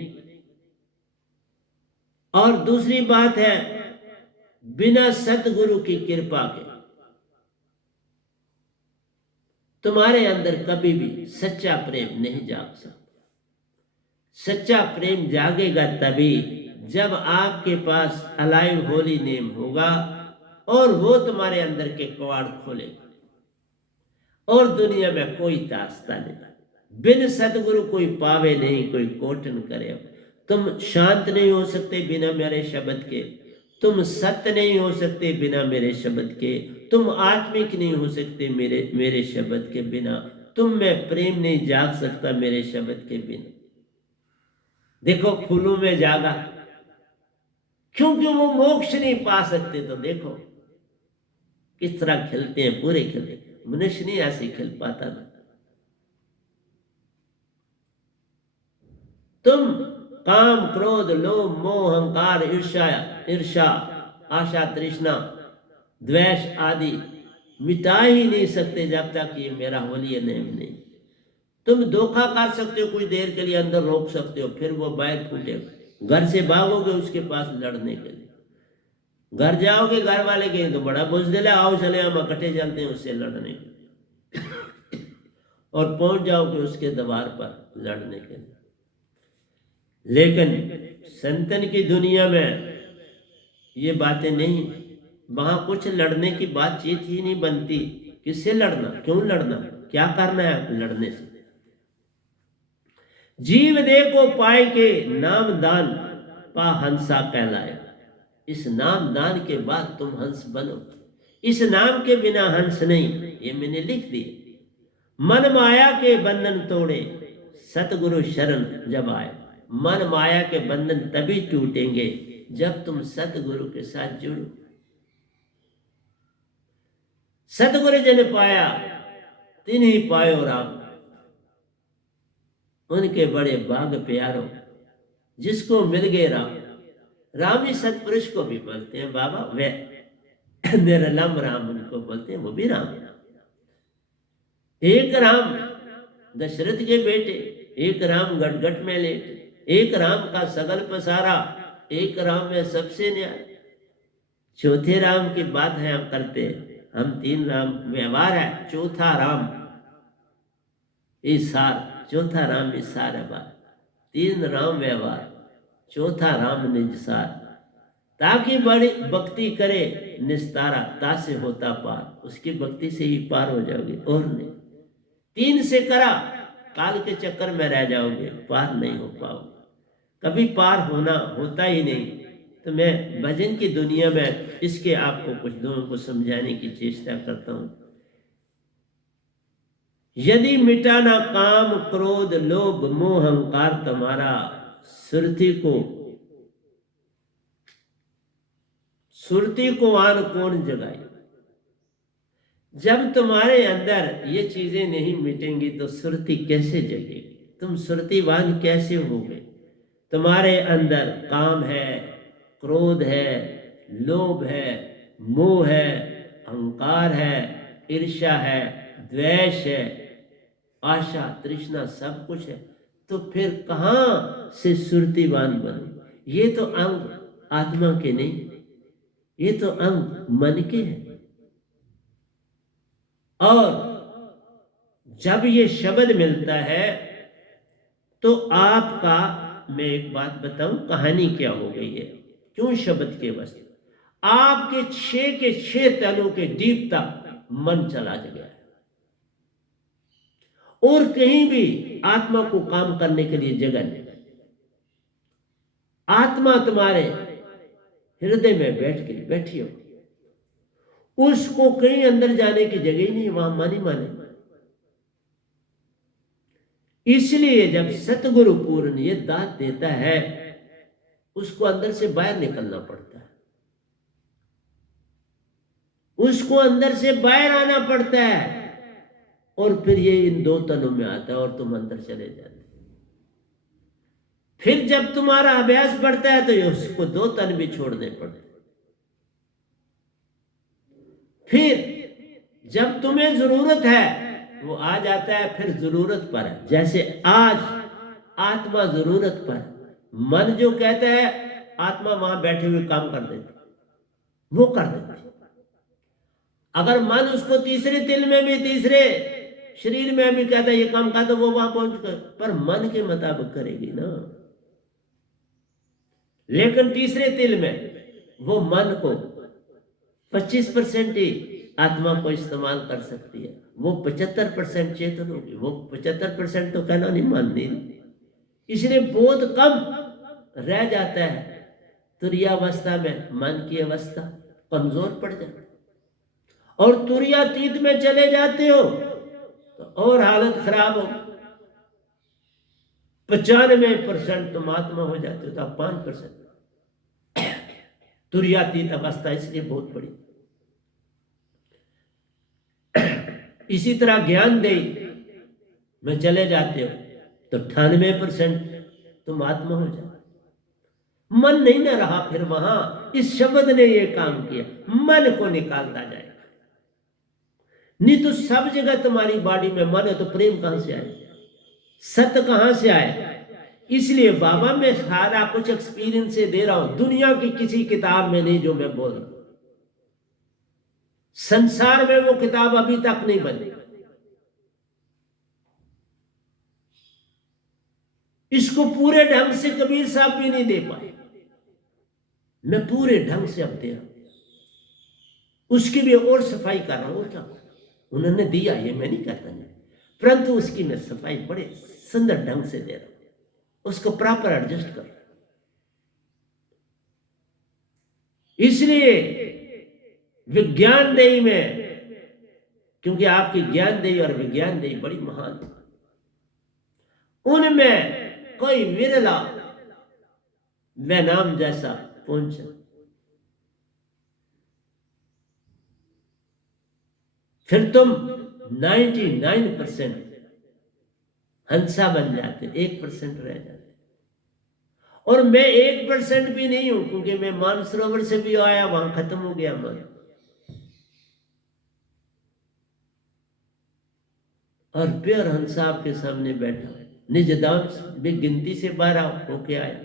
और दूसरी बात है, बिना सतगुरु की कृपा के तुम्हारे अंदर कभी भी सच्चा प्रेम नहीं जाग सकता। सच्चा प्रेम जागेगा तभी जब आपके पास अलाइव होली नेम होगा और वो तुम्हारे अंदर के कवाड़ खोलेगा, और दुनिया में कोई तास्ता नहीं। बिन सतगुरु कोई पावे नहीं, कोई कोटन करे। तुम शांत नहीं हो सकते बिना मेरे शब्द के, तुम सत्य नहीं हो सकते बिना मेरे शब्द के, तुम आत्मिक नहीं हो सकते मेरे शब्द के बिना, तुम में प्रेम नहीं जाग सकता मेरे शब्द के बिना। देखो फूलों में जागा, क्योंकि वो मोक्ष नहीं पा सकते। तो देखो किस तरह खिलते हैं, पूरे खिलते। मनुष्य नहीं ऐसे खिल पाता ना। तुम काम, क्रोध, लोभ, मोह, अहंकार, ईर्षा, आशा, तृष्णा, द्वेष आदि मिटा ही नहीं सकते जब तक ये मेरा होली नेम नहीं। तुम धोखा कर सकते हो, कुछ देर के लिए अंदर रोक सकते हो, फिर वो बाहर फूटेगा। घर से भागोगे उसके पास लड़ने के लिए, घर जाओगे घर वाले कहें तो बड़ा बुज़दिल है, आओ चले हम इकट्ठे चलते हैं उससे लड़ने के लिए, और पहुंच जाओगे उसके दरबार पर लड़ने के लिए। लेकिन संतन की दुनिया में ये बातें नहीं, वहां कुछ लड़ने की बातचीत ही नहीं बनती। किससे लड़ना, क्यों लड़ना, क्या करना है लड़ने से। जीव देह को पाए के नाम दान पा हंसा कहलाए। इस नाम दान के बाद तुम हंस बनो, इस नाम के बिना हंस नहीं, ये मैंने लिख दिया। मन माया के बंधन तोड़े सतगुरु शरण जब आए। मन माया के बंधन तभी टूटेंगे जब तुम सतगुरु के साथ जुड़ो। सतगुरु जिन पाया तिन्हीं पायो राम, उनके बड़े भाग प्यारो जिसको मिल गए राम। राम ही सतपुरुष को भी बोलते हैं बाबा, वे निरलम राम उनको बोलते हैं, वो भी राम। एक राम दशरथ के बेटे, एक राम गटगट में लेटे, एक राम का सगल पसारा, एक राम में सबसे न्याय। चौथे राम की बात है हम करते, हम तीन राम व्यवहार है, चौथा राम ईसार, चौथा राम ईसार है बात। तीन राम व्यवहार, चौथा राम निजसार। ताकि बड़ी भक्ति करे निस्तारा, ता से होता पार। उसकी भक्ति से ही पार हो जाओगे और नहीं। तीन से करा काल के चक्कर में रह जाओगे, पार नहीं हो पाओगे, कभी पार होना होता ही नहीं। तो मैं भजन की दुनिया में इसके आपको कुछ लोगों को समझाने की चेष्टा करता हूं। यदि मिटाना काम, क्रोध, लोभ, मोह, अहंकार तुम्हारा, सुरती को आन कौन जगाए। जब तुम्हारे अंदर ये चीजें नहीं मिटेंगी तो सुरती कैसे जगेगी, तुम सुरतीवान कैसे होगे। तुम्हारे अंदर काम है, क्रोध है, लोभ है, मोह है, अहंकार है, ईर्ष्या है, द्वेष है, आशा तृष्णा सब कुछ है, तो फिर कहां से सुरतीवान बनो। ये तो अंग आत्मा के नहीं, ये तो अंग मन के हैं। और जब ये शब्द मिलता है तो आपका, मैं एक बात बताऊं, कहानी क्या हो गई है, क्यों शब्द के बस आपके 6 के 6 तलों के डीप तक मन चला गया है, और कहीं भी आत्मा को काम करने के लिए जगह नहीं। आत्मा तुम्हारे हृदय में बैठी हो, उसको कहीं अंदर जाने की जगह ही नहीं, वहां मन ही माने। इसलिए जब सतगुरु पूर्ण ये दात देता है, उसको अंदर से बाहर निकलना पड़ता है, उसको अंदर से बाहर आना पड़ता है, और फिर ये इन 2 तनों में आता है और तुम अंदर चले जाते। फिर जब तुम्हारा अभ्यास बढ़ता है तो ये उसको 2 तन भी छोड़ने पड़ते। फिर जब तुम्हें जरूरत है वो आ जाता है, फिर जरूरत पर है। जैसे आज आत्मा जरूरत पर, मन जो कहता है आत्मा वहां बैठे हुए काम कर देती, वो कर देती। अगर मन उसको तीसरे तिल में भी, तीसरे शरीर में भी कहता है ये काम का, तो वो वहां पहुंच कर, पर मन के मुताबिक करेगी ना। लेकिन तीसरे तिल में वो मन को 25% ही आत्मा को इस्तेमाल कर सकती है, वो 75% चेतन होगी, वो 75% तो कहना नहीं, मान नहीं। इसलिए बहुत कम रह जाता है तुरीयावस्था में, मन की अवस्था कमजोर पड़ जाती। और तुरीयातीत में चले जाते हो तो और हालत खराब हो। 95% तुम आत्मा हो जाते हो, तो 5% तुरीयातीत अवस्था, इसलिए बहुत बड़ी। इसी तरह ज्ञान दे में चले जाते हो तो 98% तुम आत्मा हो जाते। मन नहीं ना रहा फिर वहां, इस शब्द ने ये काम किया, मन को निकालता जाएगा। नहीं तो सब जगह तुम्हारी बॉडी में मन है, तो प्रेम कहां से आए, सत्य कहां से आए। इसलिए बाबा मैं सारा कुछ एक्सपीरियंस से दे रहा हूं, दुनिया की किसी किताब में नहीं जो मैं बोल रहा हूं। संसार में वो किताब अभी तक नहीं बनी। इसको पूरे ढंग से कबीर साहब भी नहीं दे पाए, मैं पूरे ढंग से अब दे रहा हूं। उसकी भी और सफाई कर रहा हूं। क्या उन्होंने दिया ये मैं नहीं कहता नहीं, परंतु उसकी मैं सफाई बड़े सुंदर ढंग से दे रहा हूं, उसको प्रॉपर एडजस्ट कर। इसलिए विज्ञान देही में, क्योंकि आपकी ज्ञान देही और विज्ञान देही बड़ी महान है, उनमें कोई विरला व नाम जैसा पहुंचा, फिर तुम 99% हंसा बन जाते, 1% रह जाते। और मैं 1% भी नहीं हूं, क्योंकि मैं मानसरोवर से भी आया, वहां खत्म हो गया मन। और प्योर हंसा आपके सामने बैठा, निज दाम भी गिनती से 12 होके आया।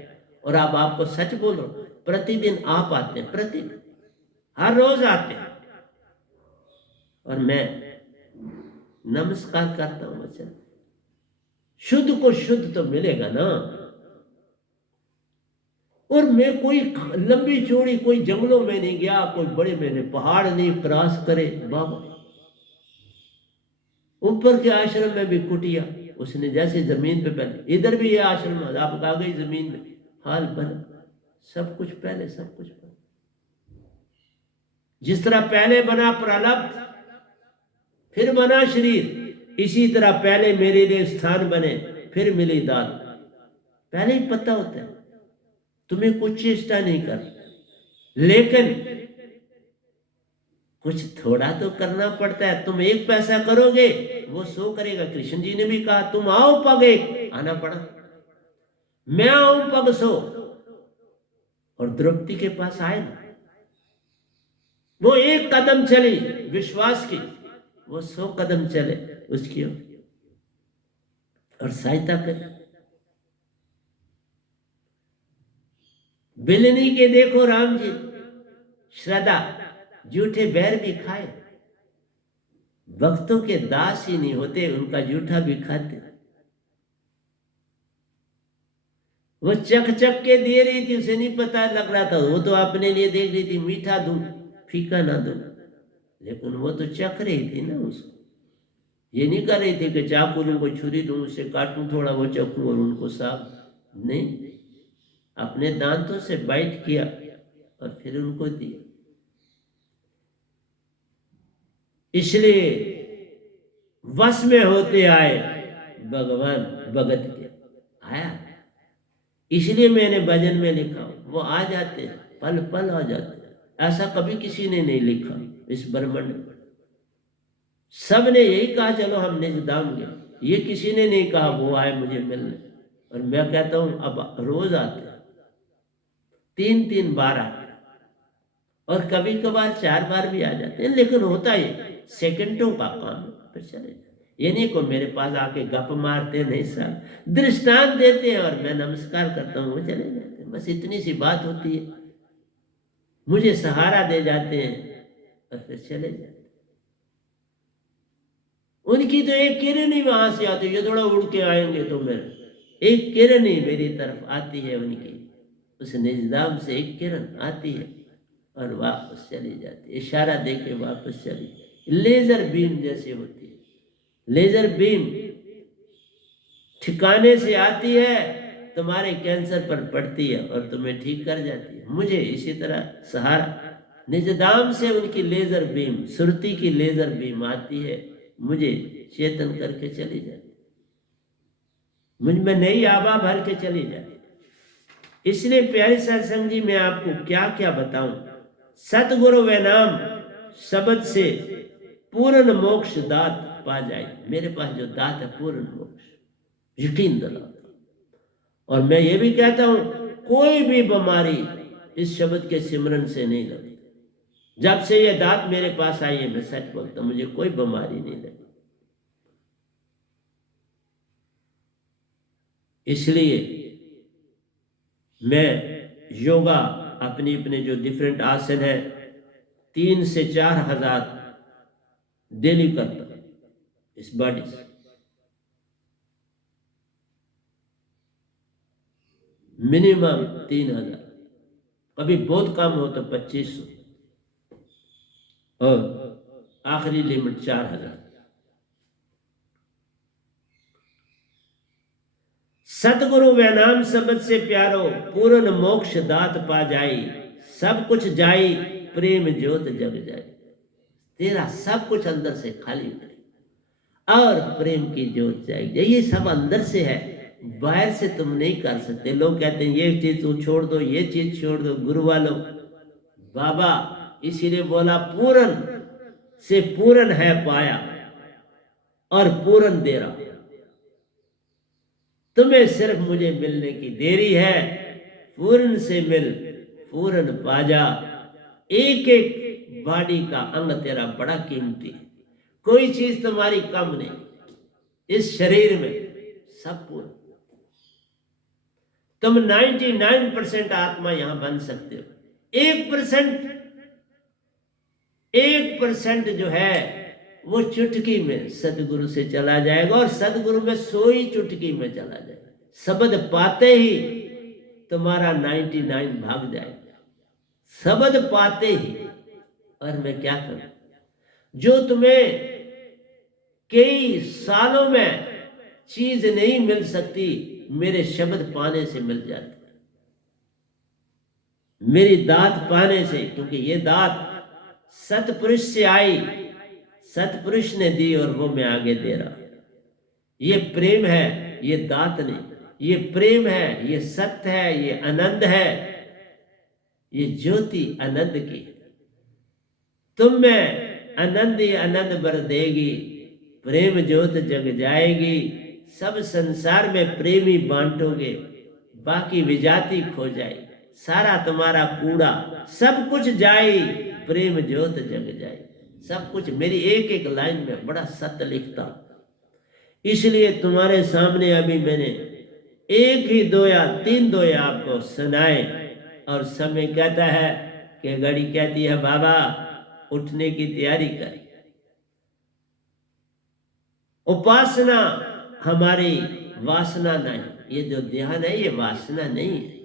और आप आपको सच बोलो, प्रतिदिन आप आते हैं, प्रतिदिन हर रोज आते हैं, और मैं नमस्कार करता हूं। बच्चा शुद्ध को शुद्ध तो मिलेगा ना। और मैं कोई लंबी चौड़ी कोई जंगलों में नहीं गया, कोई बड़े मैंने पहाड़ नहीं क्रॉस करे। बाबा ऊपर के आश्रम में भी कुटिया, उसने जैसे जमीन पे पहले, इधर भी ये आश्रम आप आ गई जमीन में, हाल बना, सब कुछ पहले, सब कुछ पहले। जिस तरह पहले बना प्रारब्ध, फिर बना शरीर, इसी तरह पहले मेरे लिए स्थान बने, फिर मिली दात। पहले ही पता होता है, तुम्हें कुछ चेष्टा नहीं कर, लेकिन कुछ थोड़ा तो करना पड़ता है। तुम 1 पैसा करोगे, वो 100 करेगा। कृष्ण जी ने भी कहा तुम आओ पग 1, आना पड़ा। मैं आऊं पग 100, और द्रौपदी के पास आए ना, वो 1 कदम चली विश्वास की, वो 100 कदम चले उसकी और सहायता कर। बिलनी के देखो राम जी श्रद्धा, जूठे बैर भी खाए, भक्तों के दास ही नहीं होते, उनका जूठा भी खाते। वो चख चख के दे रही थी, उसे नहीं पता लग रहा था, वो तो अपने लिए देख रही थी, मीठा दूं फीका ना दूं, लेकिन वो तो चख रही थी ना उसको। ये नहीं कर रही थी कि चाकू लूं, कोई छुरी दूं, उसे काटूं थोड़ा, वो चखूं और उनको साफ नहीं, अपने दांतों से बाइट किया और फिर उनको दिया। इसलिए वश में होते आए भगवान भगत के, आया। इसलिए मैंने भजन में लिखा, वो आ जाते, पल पल आ जाते। ऐसा कभी किसी ने नहीं लिखा इस ब्रह्मांड में। सब ने यही कहा चलो हम निज धाम गए, ये किसी ने नहीं कहा वो आए मुझे मिलने। और मैं कहता हूं अब रोज आते, 3-3 बार आते, और कभी कभार 4 बार भी आ जाते हैं, लेकिन होता ही सेकंडों का काम, फिर चले जाते। ये नहीं को मेरे पास आके गप मारते नहीं, सर दृष्टांत देते हैं और मैं नमस्कार करता हूँ, वो चले जाते। बस इतनी सी बात होती है, मुझे सहारा दे जाते हैं और फिर चले जाते। उनकी तो एक किरण ही वहां से आती है, थोड़ा उड़ के आएंगे तो मेरे एक किरण ही मेरी तरफ आती है, उनकी उस निजाम से एक किरण आती है और वापस चली जाती है, इशारा देके वापस चली, लेजर बीम जैसे होती है। लेजर बीम ठिकाने से आती है, तुम्हारे कैंसर पर पड़ती है और तुम्हें ठीक कर जाती है। मुझे इसी तरह सहारा निजदाम से उनकी लेजर बीम, सुरती की लेजर बीम आती है, मुझे चेतन करके चली जाती, मुझ में नई आभा भर के चली जाती। इसलिए प्यारे सत्संग जी, मैं आपको क्या क्या बताऊं। सतगुरु व नाम शब्द से पूर्ण मोक्ष दात पा जाए। मेरे पास जो दात है पूर्ण मोक्ष, यकीन दिलाता। और मैं ये भी कहता हूं, कोई भी बीमारी इस शब्द के सिमरन से नहीं लगती। जब से ये दात मेरे पास आई है, मैं सच बोलता हूं, मुझे कोई बीमारी नहीं लगी। इसलिए मैं योगा अपने अपने जो डिफरेंट आसन है 3 से 4 हजार डेली करता हूं इस बॉडी से। मिनिमम 3000, कभी बहुत कम हो तो 2500 और आखिरी लिमिट 4000। सतगुरु व नाम शब्द से प्यारो पूर्ण मोक्ष दात पा जाई। सब कुछ जाई प्रेम ज्योत जग जाए। तेरा सब कुछ अंदर से खाली हो जाए और प्रेम की ज्योत जाएगी। ये सब अंदर से है, बाहर से तुम नहीं कर सकते। लोग कहते हैं ये चीज तू छोड़ दो, ये चीज छोड़ दो। गुरु वालों, बाबा इसीलिए बोला पूर्ण से पूर्ण है पाया और पूर्ण दे रहा। तुम्हें सिर्फ मुझे मिलने की देरी है। पूर्ण से मिल पूर्ण पाजा। एक एक बॉडी का अंग तेरा बड़ा कीमती है, कोई चीज तुम्हारी कम नहीं। इस शरीर में सब पूर्ण। तुम 99% आत्मा यहां बन सकते हो। 1% जो है वो चुटकी में सदगुरु से चला जाएगा और सदगुरु में सोई चुटकी में चला जाएगा। शब्द पाते ही तुम्हारा 99 भाग जाएगा, शब्द पाते ही। और मैं क्या करूं, जो तुम्हें कई सालों में चीज नहीं मिल सकती, मेरे शब्द पाने से मिल जाती है, मेरी दात पाने से। क्योंकि ये दात सतपुरुष से आई, सतपुरुष ने दी और वो मैं आगे दे रहा। ये प्रेम है, ये दात नहीं। ये प्रेम है, ये सत्य है, ये आनंद है, ये ज्योति आनंद की। तुम में आनंद ही आनंद भर देगी, प्रेम ज्योत जग जाएगी। सब संसार में प्रेमी बांटोगे, बाकी विजाति खो जाएगी। सारा तुम्हारा कूड़ा सब कुछ जाए, प्रेम ज्योत जग जाए। सब कुछ मेरी एक एक लाइन में बड़ा सत्य लिखता। इसलिए तुम्हारे सामने अभी मैंने एक ही 2 या 3 दोहे आपको सुनाए। और समय कहता है कि घड़ी कहती है बाबा उठने की तैयारी कर। उपासना हमारी वासना नहीं, ये जो ध्यान है ये वासना नहीं है।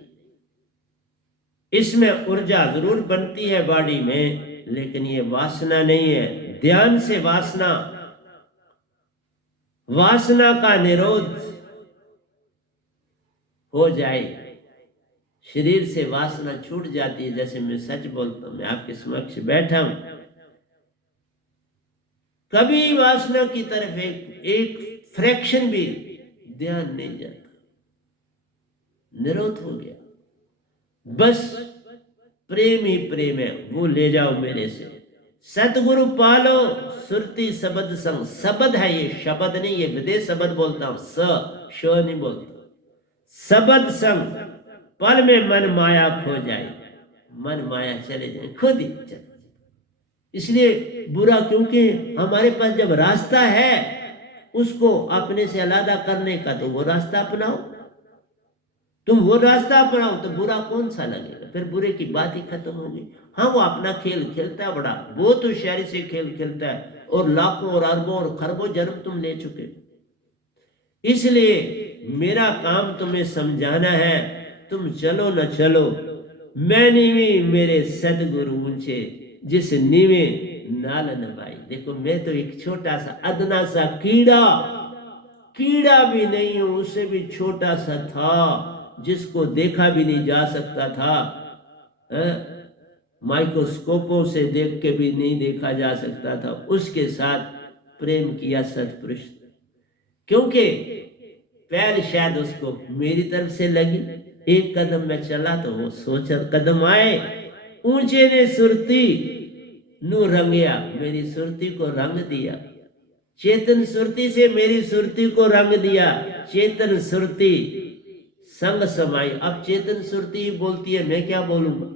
इसमें ऊर्जा जरूर बनती है बॉडी में, लेकिन ये वासना नहीं है। ध्यान से वासना, वासना का निरोध हो जाए, शरीर से वासना छूट जाती है। जैसे मैं सच बोलता हूं, मैं आपके समक्ष बैठा हूं, कभी वासना की तरफ एक फ्रैक्शन भी ध्यान नहीं जाता, निरोध हो गया। बस प्रेम ही प्रेम है, वो ले जाओ मेरे से। सतगुरु पालो सुरती शब्द संग। शब्द है ये, शब्द नहीं, ये विदेश शब्द बोलता हूं, श नहीं बोलता। शब्द संग पल में मन माया खो जाए, मन माया चले जाए, खुद ही चले। इसलिए बुरा, क्योंकि हमारे पास जब रास्ता है उसको अपने से अलग करने का, तो वो रास्ता अपनाओ। तुम वो रास्ता अपनाओ तो बुरा कौन सा लगेगा, फिर बुरे की बात ही खत्म होगी। हाँ, वो अपना खेल खेलता है बड़ा, वो तो शहरी से खेल खेलता है, और लाखों और अरबों और खरबों जन्म तुम ले चुके। इसलिए मेरा काम तुम्हें समझाना है, तुम चलो न चलो, मैं नीवी मेरे सदगुरु ऊंचे, जिस नीवे नाल नभाई। देखो, मैं तो एक छोटा सा अदना सा कीड़ा, कीड़ा भी नहीं हूं, उससे भी छोटा सा था, जिसको देखा भी नहीं जा सकता था, माइक्रोस्कोपों से देख के भी नहीं देखा जा सकता था। उसके साथ प्रेम किया सतपुरुष, क्योंकि पहल शायद उसको मेरी तरफ से लगी। एक कदम मैं चला तो वो सोच कदम आए, ऊंचे ने सुरती नू रंगया, मेरी सुरती को रंग दिया। चेतन सुरती से मेरी सुरती को रंग दिया, चेतन सुरती संग समाई। अब चेतन सुरती ही बोलती है, मैं क्या बोलूंगा?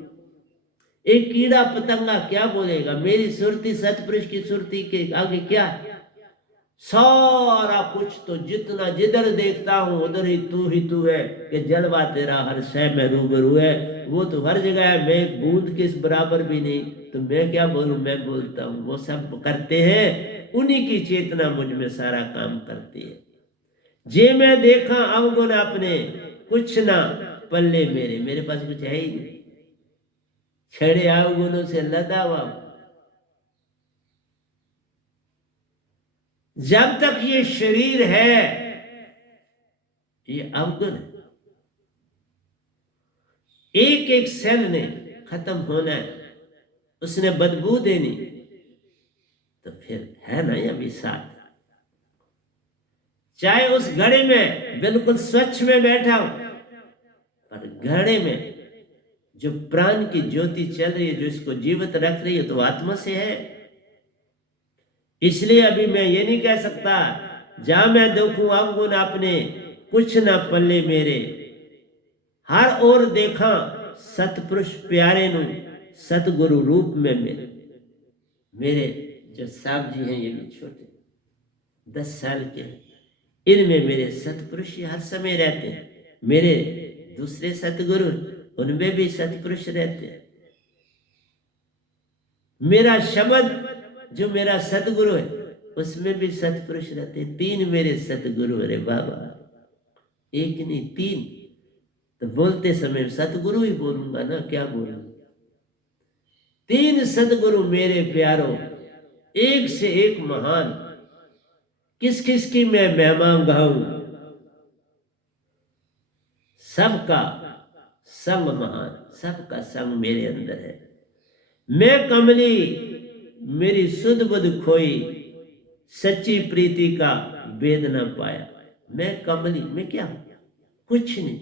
एक कीड़ा पतंगा क्या बोलेगा? मेरी सुरती सतपुरुष की सुरती के आगे क्या है? सारा कुछ तो जितना जिधर देखता हूं उधर ही तू है, कि जलवा तेरा हर शय में रूबरू है। वो तो हर जगह है, मैं एक बूंद किस बराबर भी नहीं, तो मैं क्या बोलूं? मैं बोलता हूं, वो सब करते हैं, उन्हीं की चेतना मुझ में सारा काम करती है। जे मैं देखा अवगुण अपने, कुछ ना पल्ले मेरे, मेरे पास कुछ है ही नहीं, छड़े अवगुणों से लदा हुआ। जब तक ये शरीर है, ये अवगुण है, एक एक सेल ने खत्म होना है, उसने बदबू देनी, तो फिर है ना ये विषाद। चाहे उस घड़े में बिल्कुल स्वच्छ में बैठा हूं, पर घड़े में जो प्राण की ज्योति चल रही है, जो इसको जीवित रख रही है, तो आत्मा से है। इसलिए अभी मैं ये नहीं कह सकता, जहां मैं देखूं अवगुण अपने, कुछ ना पल्ले मेरे। हर ओर देखा सतपुरुष प्यारे नु, सतगुरु रूप में मेरे। मेरे जो साहब जी हैं, ये भी छोटे 10 साल के, इनमें मेरे सतपुरुष हर समय रहते हैं। मेरे दूसरे सतगुरु, उनमें भी सतपुरुष रहते हैं। मेरा शब्द जो मेरा सतगुरु है, उसमें भी सतपुरुष रहते हैं। 3 मेरे सतगुरु, अरे बाबा, एक नहीं 3। तो बोलते समय सतगुरु ही बोलूंगा ना, क्या बोलूं? 3 सतगुरु मेरे प्यारों, एक से एक महान, किस किस की मैं महिमा गाऊं, सबका संग महान, सबका संग मेरे अंदर है। मैं कमली मेरी सुध बुध खोई, सच्ची प्रीति का वेद न पाया। मैं कमली, मैं क्या हूं? कुछ नहीं,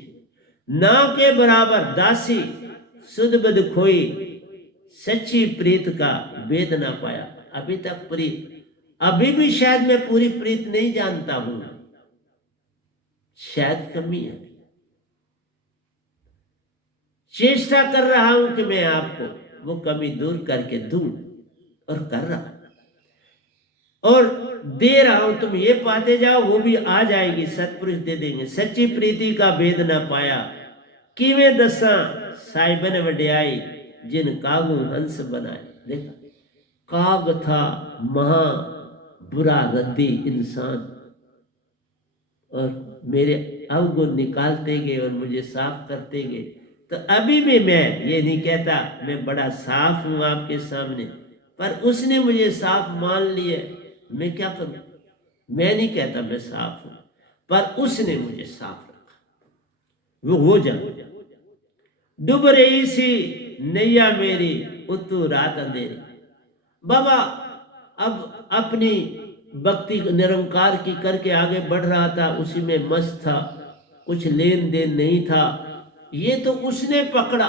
ना के बराबर दासी, सुध बुध खोई, सच्ची प्रीत का वेद ना पाया। अभी तक प्रीत, अभी भी शायद मैं पूरी प्रीत नहीं जानता हूं, शायद कमी है। चेष्टा कर रहा हूं कि मैं आपको वो कमी दूर करके दूं, और कर रहा, और दे रहा हूं। तुम ये पाते जाओ, वो भी आ जाएगी, सतपुरुष दे देंगे। सच्ची प्रीति का भेद ना पाया, किवे दसा साहिबन वड्याई, जिन कागू हंस बनाए। देखा, काग था महा बुरा रद्दी इंसान, और मेरे अवगुण निकालते गए और मुझे साफ करते गए। तो अभी भी मैं ये नहीं कहता मैं बड़ा साफ हूं आपके सामने, पर उसने मुझे साफ मान लिया, मैं क्या करूं? मैं नहीं कहता मैं साफ हूं, पर उसने मुझे साफ रखा। वो हो जाए, डूब रही सी नैया मेरी, उतू रात अंधेरी। बाबा अब अपनी भक्ति निरंकार की करके आगे बढ़ रहा था, उसी में मस्त था, कुछ लेन देन नहीं था। ये तो उसने पकड़ा,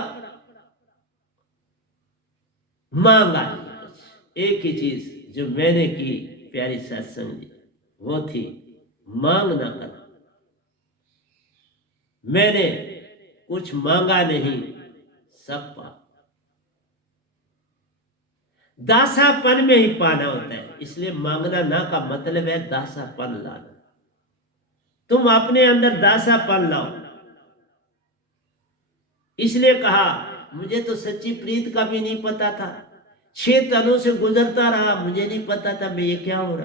मांगा एक ही चीज जो मैंने की, प्यारी सत्संग जी, वो थी मांग ना करना। मैंने कुछ मांगा नहीं, सब पा। दासापन में ही पाना होता है, इसलिए मांगना ना का मतलब है दासापन लाना। तुम अपने अंदर दासापन लाओ, इसलिए कहा मुझे तो सच्ची प्रीत का भी नहीं पता था, 6 तनों से गुजरता रहा, मुझे नहीं पता था मैं ये क्या हो रहा।